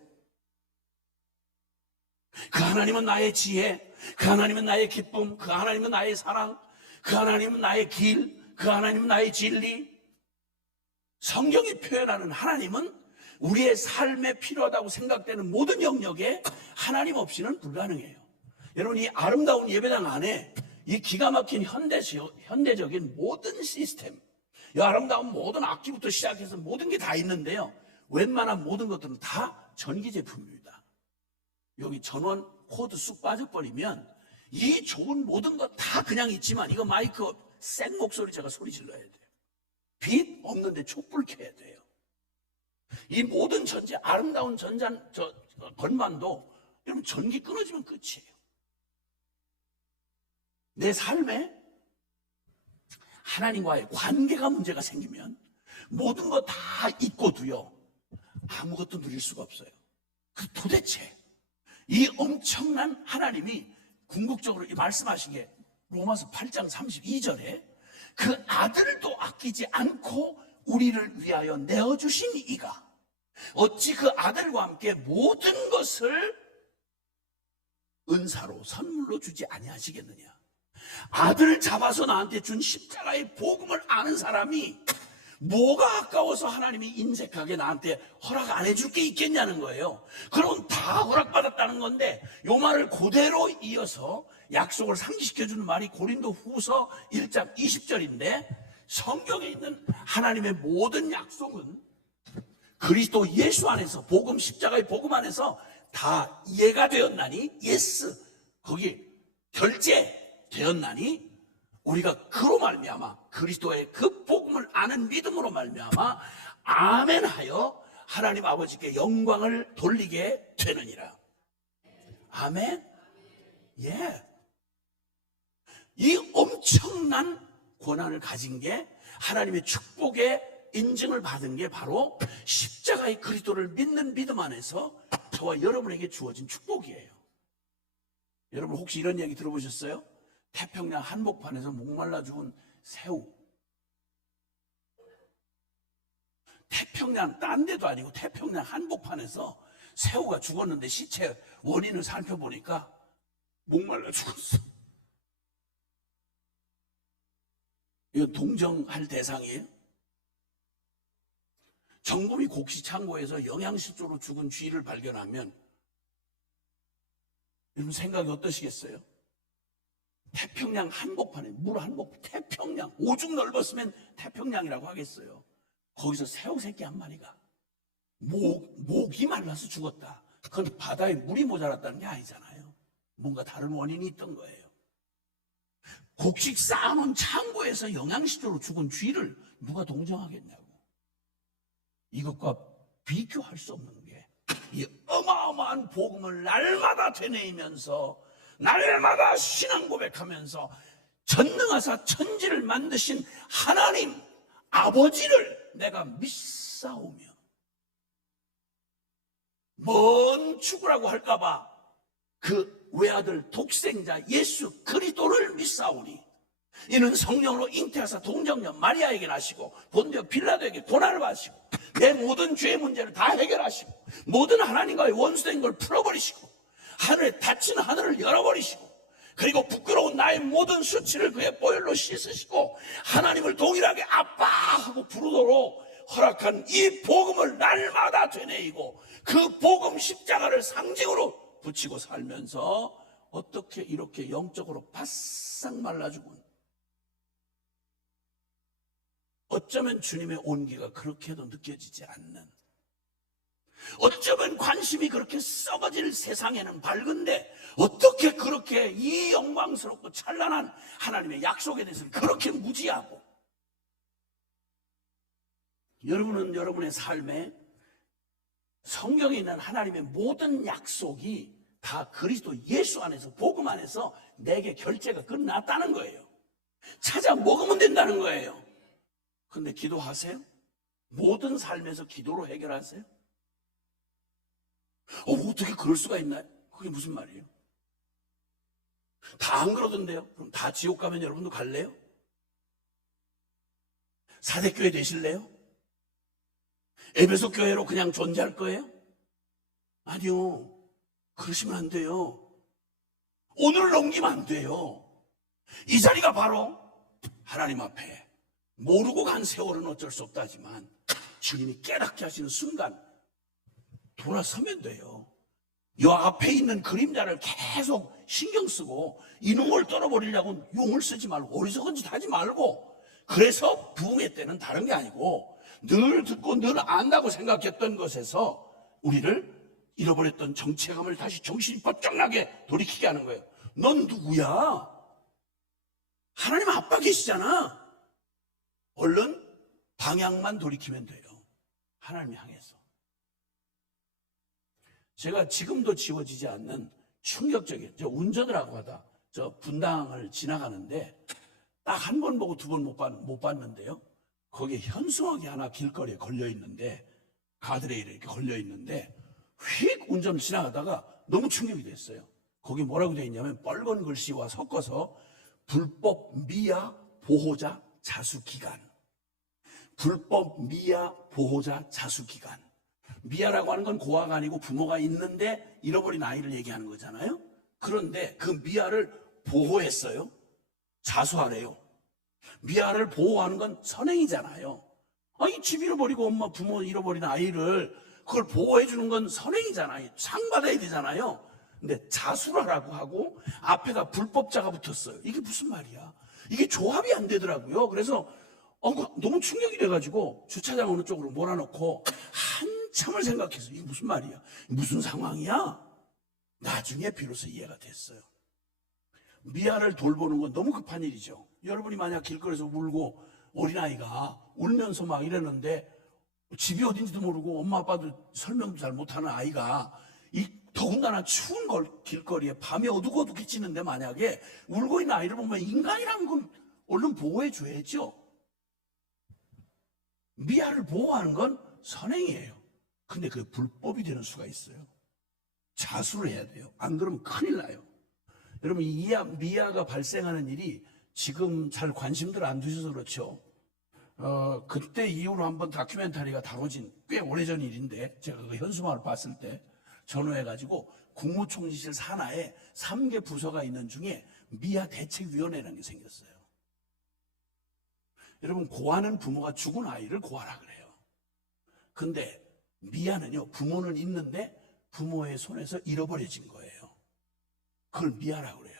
그 하나님은 나의 지혜, 그 하나님은 나의 기쁨, 그 하나님은 나의 사랑, 그 하나님은 나의 길, 그 하나님은 나의 진리. 성경이 표현하는 하나님은 우리의 삶에 필요하다고 생각되는 모든 영역에 하나님 없이는 불가능해요. 여러분, 이 아름다운 예배당 안에 이 기가 막힌 현대적인 모든 시스템, 이 아름다운 모든 악기부터 시작해서 모든 게 다 있는데요, 웬만한 모든 것들은 다 전기 제품입니다. 여기 전원 코드 쑥 빠져버리면 이 좋은 모든 것 다 그냥 있지만 이거 마이크 생 목소리 제가 소리 질러야 돼요. 빛 없는데 촛불 켜야 돼요. 이 모든 전제 아름다운 건반도 여러분 전기 끊어지면 끝이에요. 내 삶에 하나님과의 관계가 문제가 생기면 모든 거 다 있고도요 아무것도 누릴 수가 없어요. 그 도대체 이 엄청난 하나님이 궁극적으로 말씀하신 게 로마서 8장 32절에 그 아들도 아끼지 않고 우리를 위하여 내어주신 이가 어찌 그 아들과 함께 모든 것을 은사로 선물로 주지 아니하시겠느냐. 아들을 잡아서 나한테 준 십자가의 복음을 아는 사람이 뭐가 아까워서 하나님이 인색하게 나한테 허락 안 해줄 게 있겠냐는 거예요. 그럼 다 허락받았다는 건데 요 말을 그대로 이어서 약속을 상기시켜주는 말이 고린도 후서 1장 20절인데 성경에 있는 하나님의 모든 약속은 그리스도 예수 안에서 복음, 십자가의 복음 안에서 다 이해가 되었나니, 예스, 거기 결제되었나니 우리가 그로 말미암아 그리스도의 그 복음을 아는 믿음으로 말미암아 아멘하여 하나님 아버지께 영광을 돌리게 되느니라. 아멘. 예. 이 엄청난 권한을 가진 게 하나님의 축복의 인증을 받은 게 바로 십자가의 그리스도를 믿는 믿음 안에서 저와 여러분에게 주어진 축복이에요. 여러분 혹시 이런 얘기 들어보셨어요? 태평양 한복판에서 목말라 죽은 새우. 태평양 딴 데도 아니고 태평양 한복판에서 새우가 죽었는데 시체 원인을 살펴보니까 목말라 죽었어. 이건 동정할 대상이에요. 정범이 곡시창고에서 영양실조로 죽은 쥐를 발견하면 여러분 생각이 어떠시겠어요? 태평양 한복판에 물 한복, 태평양 오죽 넓었으면 태평양이라고 하겠어요. 거기서 새우 새끼 한 마리가 목이 말라서 죽었다. 그건 바다에 물이 모자랐다는 게 아니잖아요. 뭔가 다른 원인이 있던 거예요. 곡식 쌓아놓은 창고에서 영양실조로 죽은 쥐를 누가 동정하겠냐고. 이것과 비교할 수 없는 게 이 어마어마한 복음을 날마다 되뇌이면서 날마다 신앙 고백하면서 전능하사 천지를 만드신 하나님 아버지를 내가 믿사오며 먼 죽으라고 할까봐 그 외아들 독생자 예수 그리스도를 믿사오니 이는 성령으로 잉태하사 동정녀 마리아에게 나시고 본디오 빌라도에게 고난을 받으시고 내 모든 죄의 문제를 다 해결하시고 모든 하나님과의 원수된 걸 풀어버리시고 하늘에 닫힌 하늘을 열어버리시고 그리고 부끄러운 나의 모든 수치를 그의 보혈로 씻으시고 하나님을 동일하게 아빠 하고 부르도록 허락한 이 복음을 날마다 되뇌이고 그 복음 십자가를 상징으로 붙이고 살면서 어떻게 이렇게 영적으로 바싹 말라 죽은, 어쩌면 주님의 온기가 그렇게도 느껴지지 않는, 어쩌면 관심이 그렇게 썩어질 세상에는 밝은데 어떻게 그렇게 이 영광스럽고 찬란한 하나님의 약속에 대해서는 그렇게 무지하고, 여러분은 여러분의 삶에 성경에 있는 하나님의 모든 약속이 다 그리스도 예수 안에서, 복음 안에서 내게 결제가 끝났다는 거예요. 찾아 먹으면 된다는 거예요. 근데 기도하세요? 모든 삶에서 기도로 해결하세요? 어떻게 그럴 수가 있나요? 그게 무슨 말이에요? 다 안 그러던데요? 그럼 다 지옥 가면 여러분도 갈래요? 사대교회 되실래요? 에베소 교회로 그냥 존재할 거예요? 아니요. 그러시면 안 돼요. 오늘 넘기면 안 돼요. 이 자리가 바로 하나님 앞에 모르고 간 세월은 어쩔 수 없다지만 주님이 깨닫게 하시는 순간 돌아서면 돼요. 이 앞에 있는 그림자를 계속 신경 쓰고 이놈을 떨어버리려고 용을 쓰지 말고 어리석은 짓 하지 말고, 그래서 부흥의 때는 다른 게 아니고 늘 듣고 늘 안다고 생각했던 것에서 우리를 잃어버렸던 정체감을 다시 정신이 번쩍 나게 돌이키게 하는 거예요. 넌 누구야? 하나님 아빠 계시잖아. 얼른 방향만 돌이키면 돼요. 하나님 향해서. 제가 지금도 지워지지 않는 충격적인, 저 운전을 하고 가다 저 분당을 지나가는데 딱 한 번 보고 두 번 못 봤는데요. 거기에 현수막이 하나 길거리에 걸려 있는데, 가드레일에 이렇게 걸려 있는데 휙 운전 지나가다가 너무 충격이 됐어요. 거기 뭐라고 되어 있냐면 빨간 글씨와 섞어서 불법 미아 보호자 자수기간. 불법 미아 보호자 자수기간. 미아라고 하는 건 고아가 아니고 부모가 있는데 잃어버린 아이를 얘기하는 거잖아요. 그런데 그 미아를 보호했어요. 자수하래요. 미아를 보호하는 건 선행이잖아요. 아니, 집 잃어버리고 엄마 부모 잃어버린 아이를 그걸 보호해 주는 건 선행이잖아요. 상 받아야 되잖아요. 근데 자수라라고 하고 앞에다 불법자가 붙었어요. 이게 무슨 말이야? 이게 조합이 안 되더라고요. 그래서 너무 충격이 돼가지고 주차장 어느 쪽으로 몰아놓고 한참을 생각해서 이게 무슨 말이야? 무슨 상황이야? 나중에 비로소 이해가 됐어요. 미아를 돌보는 건 너무 급한 일이죠. 여러분이 만약 길거리에서 울고 어린아이가 울면서 막 이러는데 집이 어딘지도 모르고 엄마 아빠도 설명도 잘 못하는 아이가 이 더군다나 추운 길거리에 밤에 어둑어둑해지는데 만약에 울고 있는 아이를 보면 인간이라는 건 얼른 보호해 줘야죠. 미아를 보호하는 건 선행이에요. 근데 그게 불법이 되는 수가 있어요. 자수를 해야 돼요. 안 그러면 큰일 나요. 여러분, 이 미아가 발생하는 일이 지금 잘 관심들 안 두셔서 그렇죠. 그때 이후로 한번 다큐멘터리가 다뤄진 꽤 오래전 일인데, 제가 그 현수막을 봤을 때 전화해가지고 국무총리실 산하에 3개 부서가 있는 중에 미아 대책위원회라는 게 생겼어요. 여러분, 고아는 부모가 죽은 아이를 고아라 그래요. 근데 미아는요, 부모는 있는데 부모의 손에서 잃어버려진 거예요. 그걸 미아라고 그래요.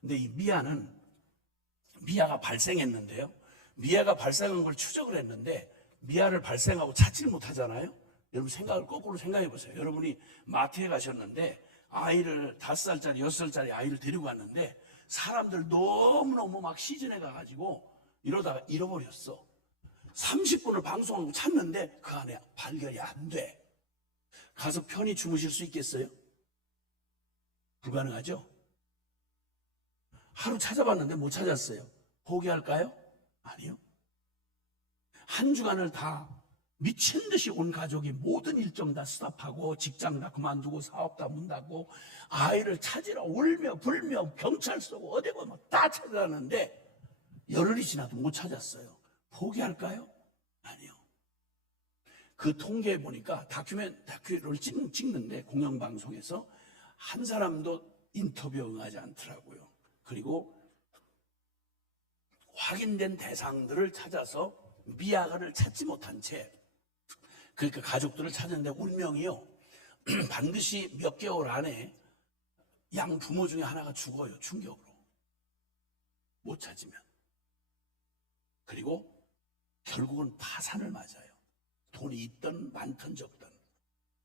근데 이 미아가 발생했는데요. 미아가 발생한 걸 추적을 했는데 미아를 발생하고 찾지를 못하잖아요. 여러분 거꾸로 생각해 보세요. 여러분이 마트에 가셨는데 아이를 5살짜리, 6살짜리 아이를 데리고 갔는데 사람들 너무너무 막 시즌에 가가지고 이러다가 잃어버렸어. 30분을 방송하고 찾는데 그 안에 발견이 안 돼. 가서 편히 주무실 수 있겠어요? 불가능하죠? 하루 찾아봤는데 못 찾았어요. 포기할까요? 아니요. 한 주간을 다 미친 듯이 온 가족이 모든 일정 다 스탑하고 직장 다 그만두고 사업 다 문 닫고 아이를 찾으러 울며 불며 경찰서 어디 가면 다 찾아가는데 열흘이 지나도 못 찾았어요. 포기할까요? 아니요. 그 통계에 보니까 다큐를 찍는데 공영방송에서 한 사람도 인터뷰 응하지 않더라고요. 그리고 확인된 대상들을 찾아서 미아가를 찾지 못한 채, 그러니까 가족들을 찾는데 운명이요, 반드시 몇 개월 안에 양 부모 중에 하나가 죽어요. 충격으로 못 찾으면. 그리고 결국은 파산을 맞아요. 돈이 있든 많든 적든.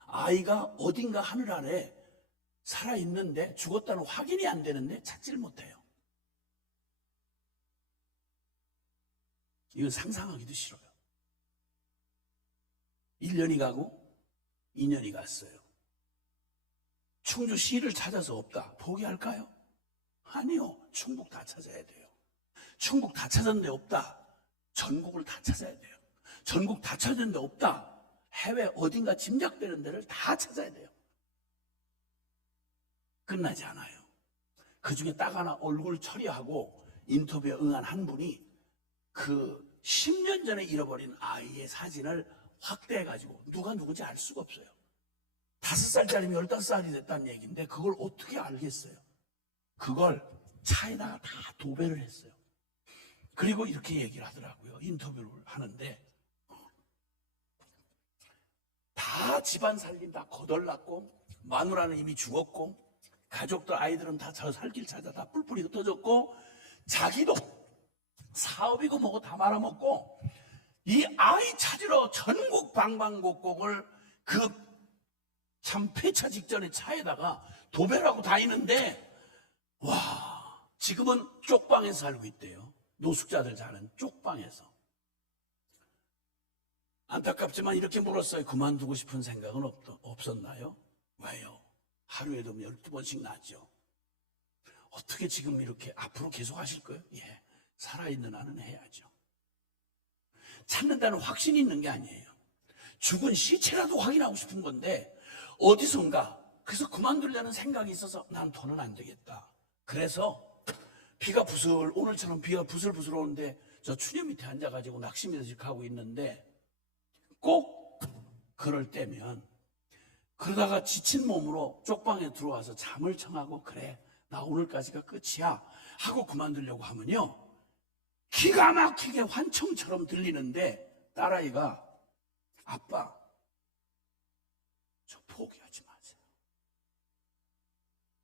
아이가 어딘가 하늘 아래 살아있는데 죽었다는 확인이 안 되는데 찾지를 못해요. 이거 상상하기도 싫어요. 1년이 가고 2년이 갔어요. 충주시를 찾아서 없다. 포기할까요? 아니요. 충북 다 찾아야 돼요. 충북 다 찾았는데 없다. 전국을 다 찾아야 돼요. 전국 다 찾았는데 없다. 해외 어딘가 짐작되는 데를 다 찾아야 돼요. 끝나지 않아요. 그중에 딱 하나 얼굴 처리하고 인터뷰에 응한 한 분이 그 10년 전에 잃어버린 아이의 사진을 확대해가지고 누가 누군지 알 수가 없어요. 5살짜리면 15살이 됐다는 얘기인데 그걸 어떻게 알겠어요? 그걸 차에다가 다 도배를 했어요. 그리고 이렇게 얘기를 하더라고요. 인터뷰를 하는데 다 집안 살림 다 거덜났고 마누라는 이미 죽었고 가족들 아이들은 다 저 살 길 찾아 다 뿔뿔이 흩어졌고 자기도 사업이고 뭐고 다 말아먹고 이 아이 찾으러 전국 방방곡곡을 그 참 폐차 직전에 차에다가 도배를 하고 다니는데 와, 지금은 쪽방에서 살고 있대요. 노숙자들 사는 쪽방에서. 안타깝지만 이렇게 물었어요. 그만두고 싶은 생각은 없었나요? 왜요? 하루에도 12번씩 나죠. 어떻게 지금 이렇게 앞으로 계속 하실 거예요? 예, 살아있는 한은 해야죠. 찾는다는 확신이 있는 게 아니에요. 죽은 시체라도 확인하고 싶은 건데 어디선가 그래서 그만두려는 생각이 있어서 난 더는 안 되겠다. 그래서 오늘처럼 비가 부슬부슬 오는데 저 추녀 밑에 앉아가지고 낙심해서 하고 있는데 꼭 그럴 때면 그러다가 지친 몸으로 쪽방에 들어와서 잠을 청하고 그래 나 오늘까지가 끝이야 하고 그만두려고 하면요 기가 막히게 환청처럼 들리는데 딸아이가 아빠 저 포기하지 마세요.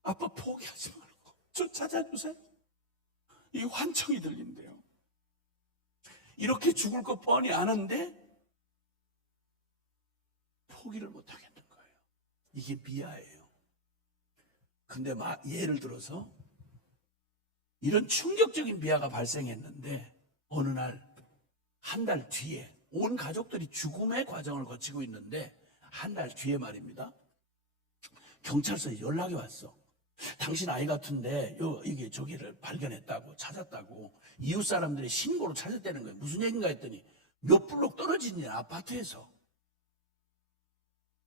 아빠 포기하지 말고 저 찾아주세요. 이 환청이 들린대요. 이렇게 죽을 거 뻔히 아는데 포기를 못 하겠는 거예요. 이게 미아예요. 근데 예를 들어서 이런 충격적인 미아가 발생했는데 어느 날 한 달 뒤에 온 가족들이 죽음의 과정을 거치고 있는데 한 달 뒤에 말입니다. 경찰서에 연락이 왔어. 당신 아이 같은데 이게 저기를 발견했다고 찾았다고 이웃 사람들이 신고로 찾았다는 거예요. 무슨 얘기인가 했더니 몇 블록 떨어진 아파트에서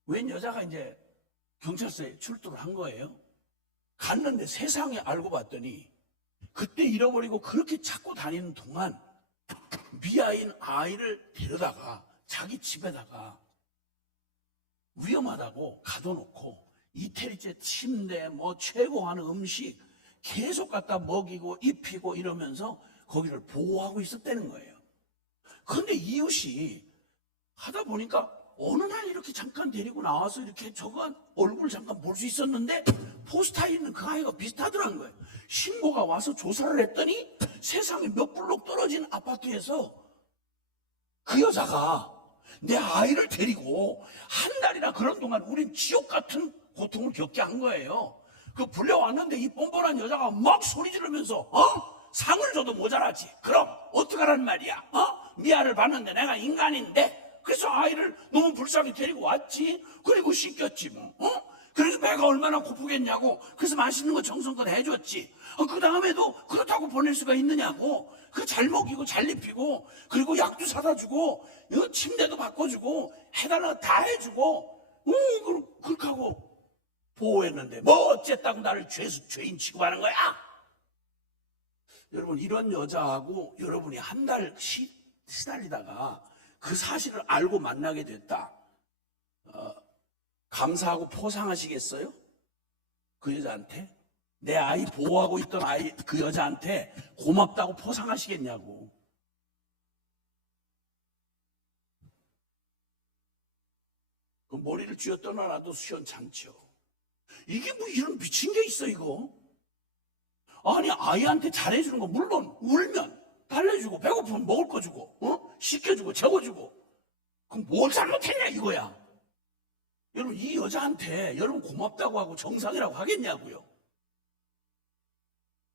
웬 여자가 이제 경찰서에 출두를 한 거예요. 갔는데 세상에 알고 봤더니 그때 잃어버리고 그렇게 찾고 다니는 동안 미아인 아이를 데려다가 자기 집에다가 위험하다고 가둬놓고 이태리째 침대 뭐 최고하는 음식 계속 갖다 먹이고 입히고 이러면서 거기를 보호하고 있었다는 거예요. 그런데 이웃이 하다 보니까 어느 날 이렇게 잠깐 데리고 나와서 이렇게 저거 얼굴 잠깐 볼 수 있었는데 포스터에 있는 그 아이가 비슷하더라는 거예요. 신고가 와서 조사를 했더니 세상에 몇 블록 떨어진 아파트에서 그 여자가 내 아이를 데리고 한 달이나 그런 동안 우린 지옥 같은 고통을 겪게 한 거예요. 그 불려왔는데 이 뻔뻔한 여자가 막 소리 지르면서 상을 줘도 모자라지. 그럼 어떡하란 말이야. 미아를 봤는데 내가 인간인데 그래서 아이를 너무 불쌍히 데리고 왔지. 그리고 씻겼지 뭐. 그래서 배가 얼마나 고프겠냐고. 그래서 맛있는 거 정성껏 해줬지. 그 다음에도 그렇다고 보낼 수가 있느냐고. 그 잘 먹이고 잘 입히고, 그리고 약도 사다 주고, 침대도 바꿔주고, 해달라고 다 해주고, 그렇게 하고 보호했는데 뭐 어쨌다고 나를 죄인 취급하는 거야? 여러분, 이런 여자하고 여러분이 한 달 시달리다가 그 사실을 알고 만나게 됐다. 감사하고 포상하시겠어요? 그 여자한테? 내 아이 보호하고 있던 그 여자한테 고맙다고 포상하시겠냐고. 그 머리를 쥐어 떠나놔도 시원찮죠. 이게 뭐 이런 미친 게 있어 이거? 아니, 아이한테 잘해주는 거 물론 울면 달래주고 배고프면 먹을 거 주고 씻겨주고 재워주고, 그럼 뭘 잘못했냐 이거야. 여러분, 이 여자한테 여러분 고맙다고 하고 정상이라고 하겠냐고요.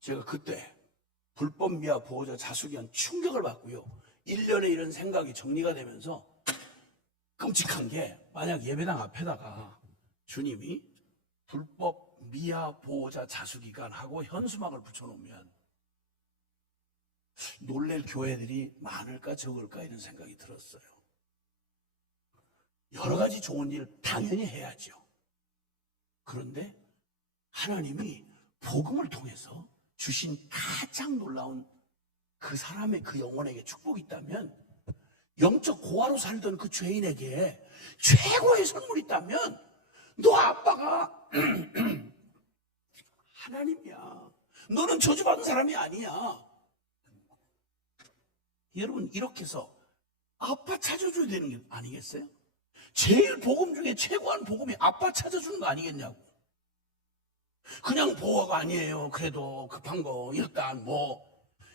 제가 그때 불법 미아 보호자 자수기한 충격을 받고요. 1년에 이런 생각이 정리가 되면서 끔찍한 게, 만약 예배당 앞에다가 주님이 불법 미아 보호자 자수기간 하고 현수막을 붙여놓으면 놀랄 교회들이 많을까 적을까 이런 생각이 들었어요. 여러 가지 좋은 일 당연히 해야죠. 그런데 하나님이 복음을 통해서 주신 가장 놀라운 그 사람의 그 영혼에게 축복이 있다면, 영적 고아로 살던 그 죄인에게 최고의 선물이 있다면, 너 아빠가 하나님이야. 너는 저주받은 사람이 아니야. 여러분, 이렇게 해서 아빠 찾아줘야 되는 게 아니겠어요? 제일 복음 중에 최고한 복음이 아빠 찾아주는 거 아니겠냐고. 그냥 보호가 아니에요. 그래도 급한 거 일단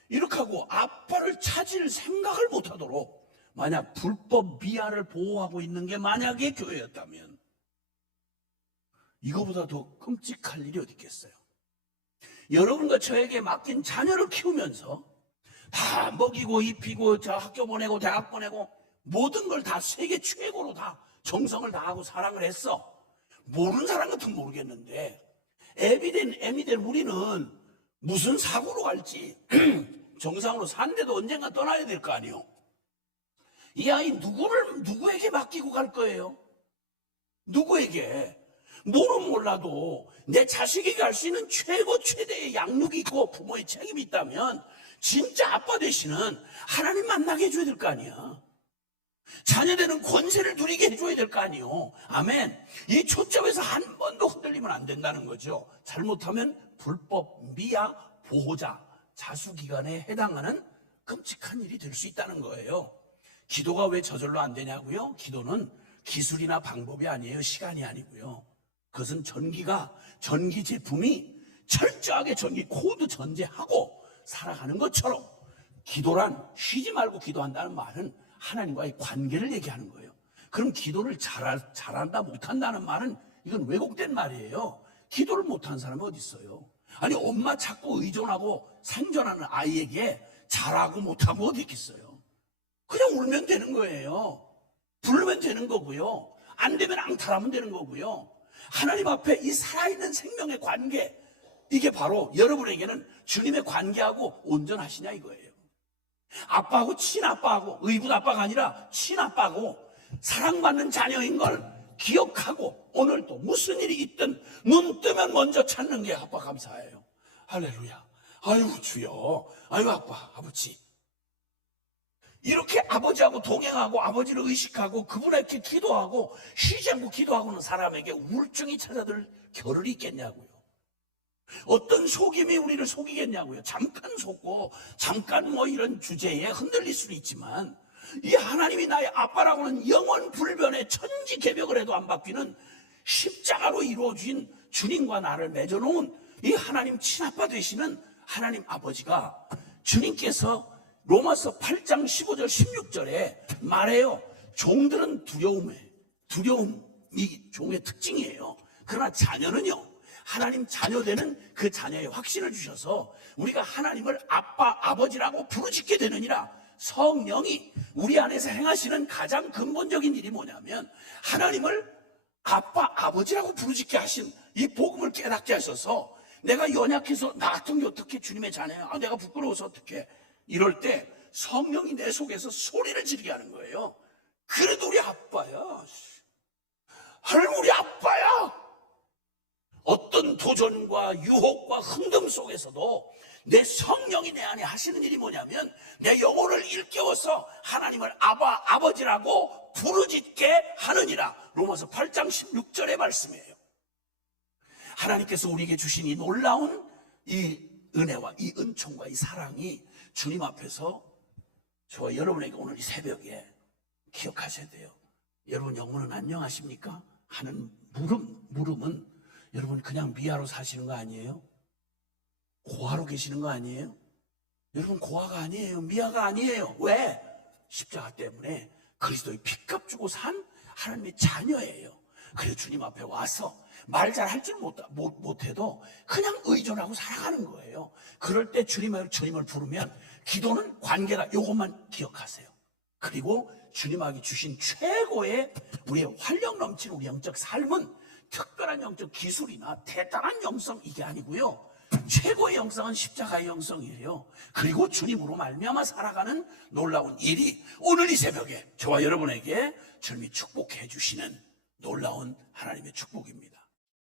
이렇게 하고 아빠를 찾을 생각을 못하도록, 만약 불법 미아를 보호하고 있는 게 만약에 교회였다면 이거보다 더 끔찍할 일이 어디 있겠어요? 여러분과 저에게 맡긴 자녀를 키우면서 다 먹이고 입히고 저 학교 보내고 대학 보내고 모든 걸 다 세계 최고로 다 정성을 다하고 사랑을 했어. 모르는 사람 같으면 모르겠는데, 애미 된 우리는 무슨 사고로 갈지 정상으로 산데도 언젠가 떠나야 될 거 아니에요. 이 아이 누구에게 맡기고 갈 거예요? 누구에게? 뭐는 몰라도 내 자식에게 할 수 있는 최대의 양육이 있고 부모의 책임이 있다면 진짜 아빠 되시는 하나님 만나게 해줘야 될 거 아니야. 자녀되는 권세를 누리게 해줘야 될 거 아니에요. 아멘. 이 초점에서 한 번도 흔들리면 안 된다는 거죠. 잘못하면 불법 미아 보호자 자수기간에 해당하는 끔찍한 일이 될 수 있다는 거예요. 기도가 왜 저절로 안 되냐고요? 기도는 기술이나 방법이 아니에요. 시간이 아니고요. 그것은 전기 제품이 철저하게 전기 코드 전제하고 살아가는 것처럼, 기도란 쉬지 말고 기도한다는 말은 하나님과의 관계를 얘기하는 거예요. 그럼 기도를 잘한다 못한다는 말은 이건 왜곡된 말이에요. 기도를 못하는 사람이 어디 있어요? 아니, 엄마 찾고 의존하고 생존하는 아이에게 잘하고 못하고 어디 있겠어요? 그냥 울면 되는 거예요. 부르면 되는 거고요. 안 되면 앙탈하면 되는 거고요. 하나님 앞에 이 살아있는 생명의 관계, 이게 바로 여러분에게는 주님의 관계하고 온전하시냐 이거예요. 아빠하고 친아빠하고, 의붓 아빠가 아니라 친아빠하고 사랑받는 자녀인 걸 기억하고, 오늘도 무슨 일이 있든 눈 뜨면 먼저 찾는 게 아빠 감사해요. 할렐루야. 아유 주여, 아유 아빠, 아버지. 이렇게 아버지하고 동행하고 아버지를 의식하고 그분에게 기도하고 쉬지 않고 기도하고는 사람에게 우울증이 찾아들 겨를이 있겠냐고요. 어떤 속임이 우리를 속이겠냐고요. 잠깐 속고 잠깐 이런 주제에 흔들릴 수는 있지만, 이 하나님이 나의 아빠라고는 영원 불변의 천지개벽을 해도 안 바뀌는 십자가로 이루어진 주님과 나를 맺어놓은 이 하나님 친아빠 되시는 하나님 아버지가, 주님께서 로마서 8장 15절 16절에 말해요. 종들은 두려움이 종의 특징이에요. 그러나 자녀는요, 하나님 자녀 되는 그 자녀의 확신을 주셔서 우리가 하나님을 아빠, 아버지라고 부르짖게 되느니라. 성령이 우리 안에서 행하시는 가장 근본적인 일이 뭐냐면, 하나님을 아빠, 아버지라고 부르짖게 하신 이 복음을 깨닫게 하셔서 내가 연약해서 나 같은 게 어떻게 주님의 자녀야? 내가 부끄러워서 어떻게? 이럴 때 성령이 내 속에서 소리를 지르게 하는 거예요. 그래도 우리 아빠야. 하나님 우리 아빠야. 어떤 도전과 유혹과 흥금 속에서도 내 성령이 내 안에 하시는 일이 뭐냐면 내 영혼을 일깨워서 하나님을 아버지라고 부르짖게 하느니라. 로마서 8장 16절의 말씀이에요. 하나님께서 우리에게 주신 이 놀라운 이 은혜와 이 은총과 이 사랑이 주님 앞에서 저와 여러분에게 오늘 이 새벽에 기억하셔야 돼요. 여러분 영혼은 안녕하십니까? 하는 물음은 여러분 그냥 미아로 사시는 거 아니에요? 고아로 계시는 거 아니에요? 여러분 고아가 아니에요. 미아가 아니에요. 왜? 십자가 때문에 그리스도의 핏값 주고 산 하나님의 자녀예요. 그래서 주님 앞에 와서 말 잘 할 줄 못해도 그냥 의존하고 살아가는 거예요. 그럴 때 주님을 부르면 기도는 관계다. 이것만 기억하세요. 그리고 주님에게 주신 최고의 우리의 활력 넘치는 우리 영적 삶은 특별한 영적 기술이나 대단한 영성 이게 아니고요. 최고의 영성은 십자가의 영성이에요. 그리고 주님으로 말미암아 살아가는 놀라운 일이 오늘 이 새벽에 저와 여러분에게 주님이 축복해 주시는 놀라운 하나님의 축복입니다.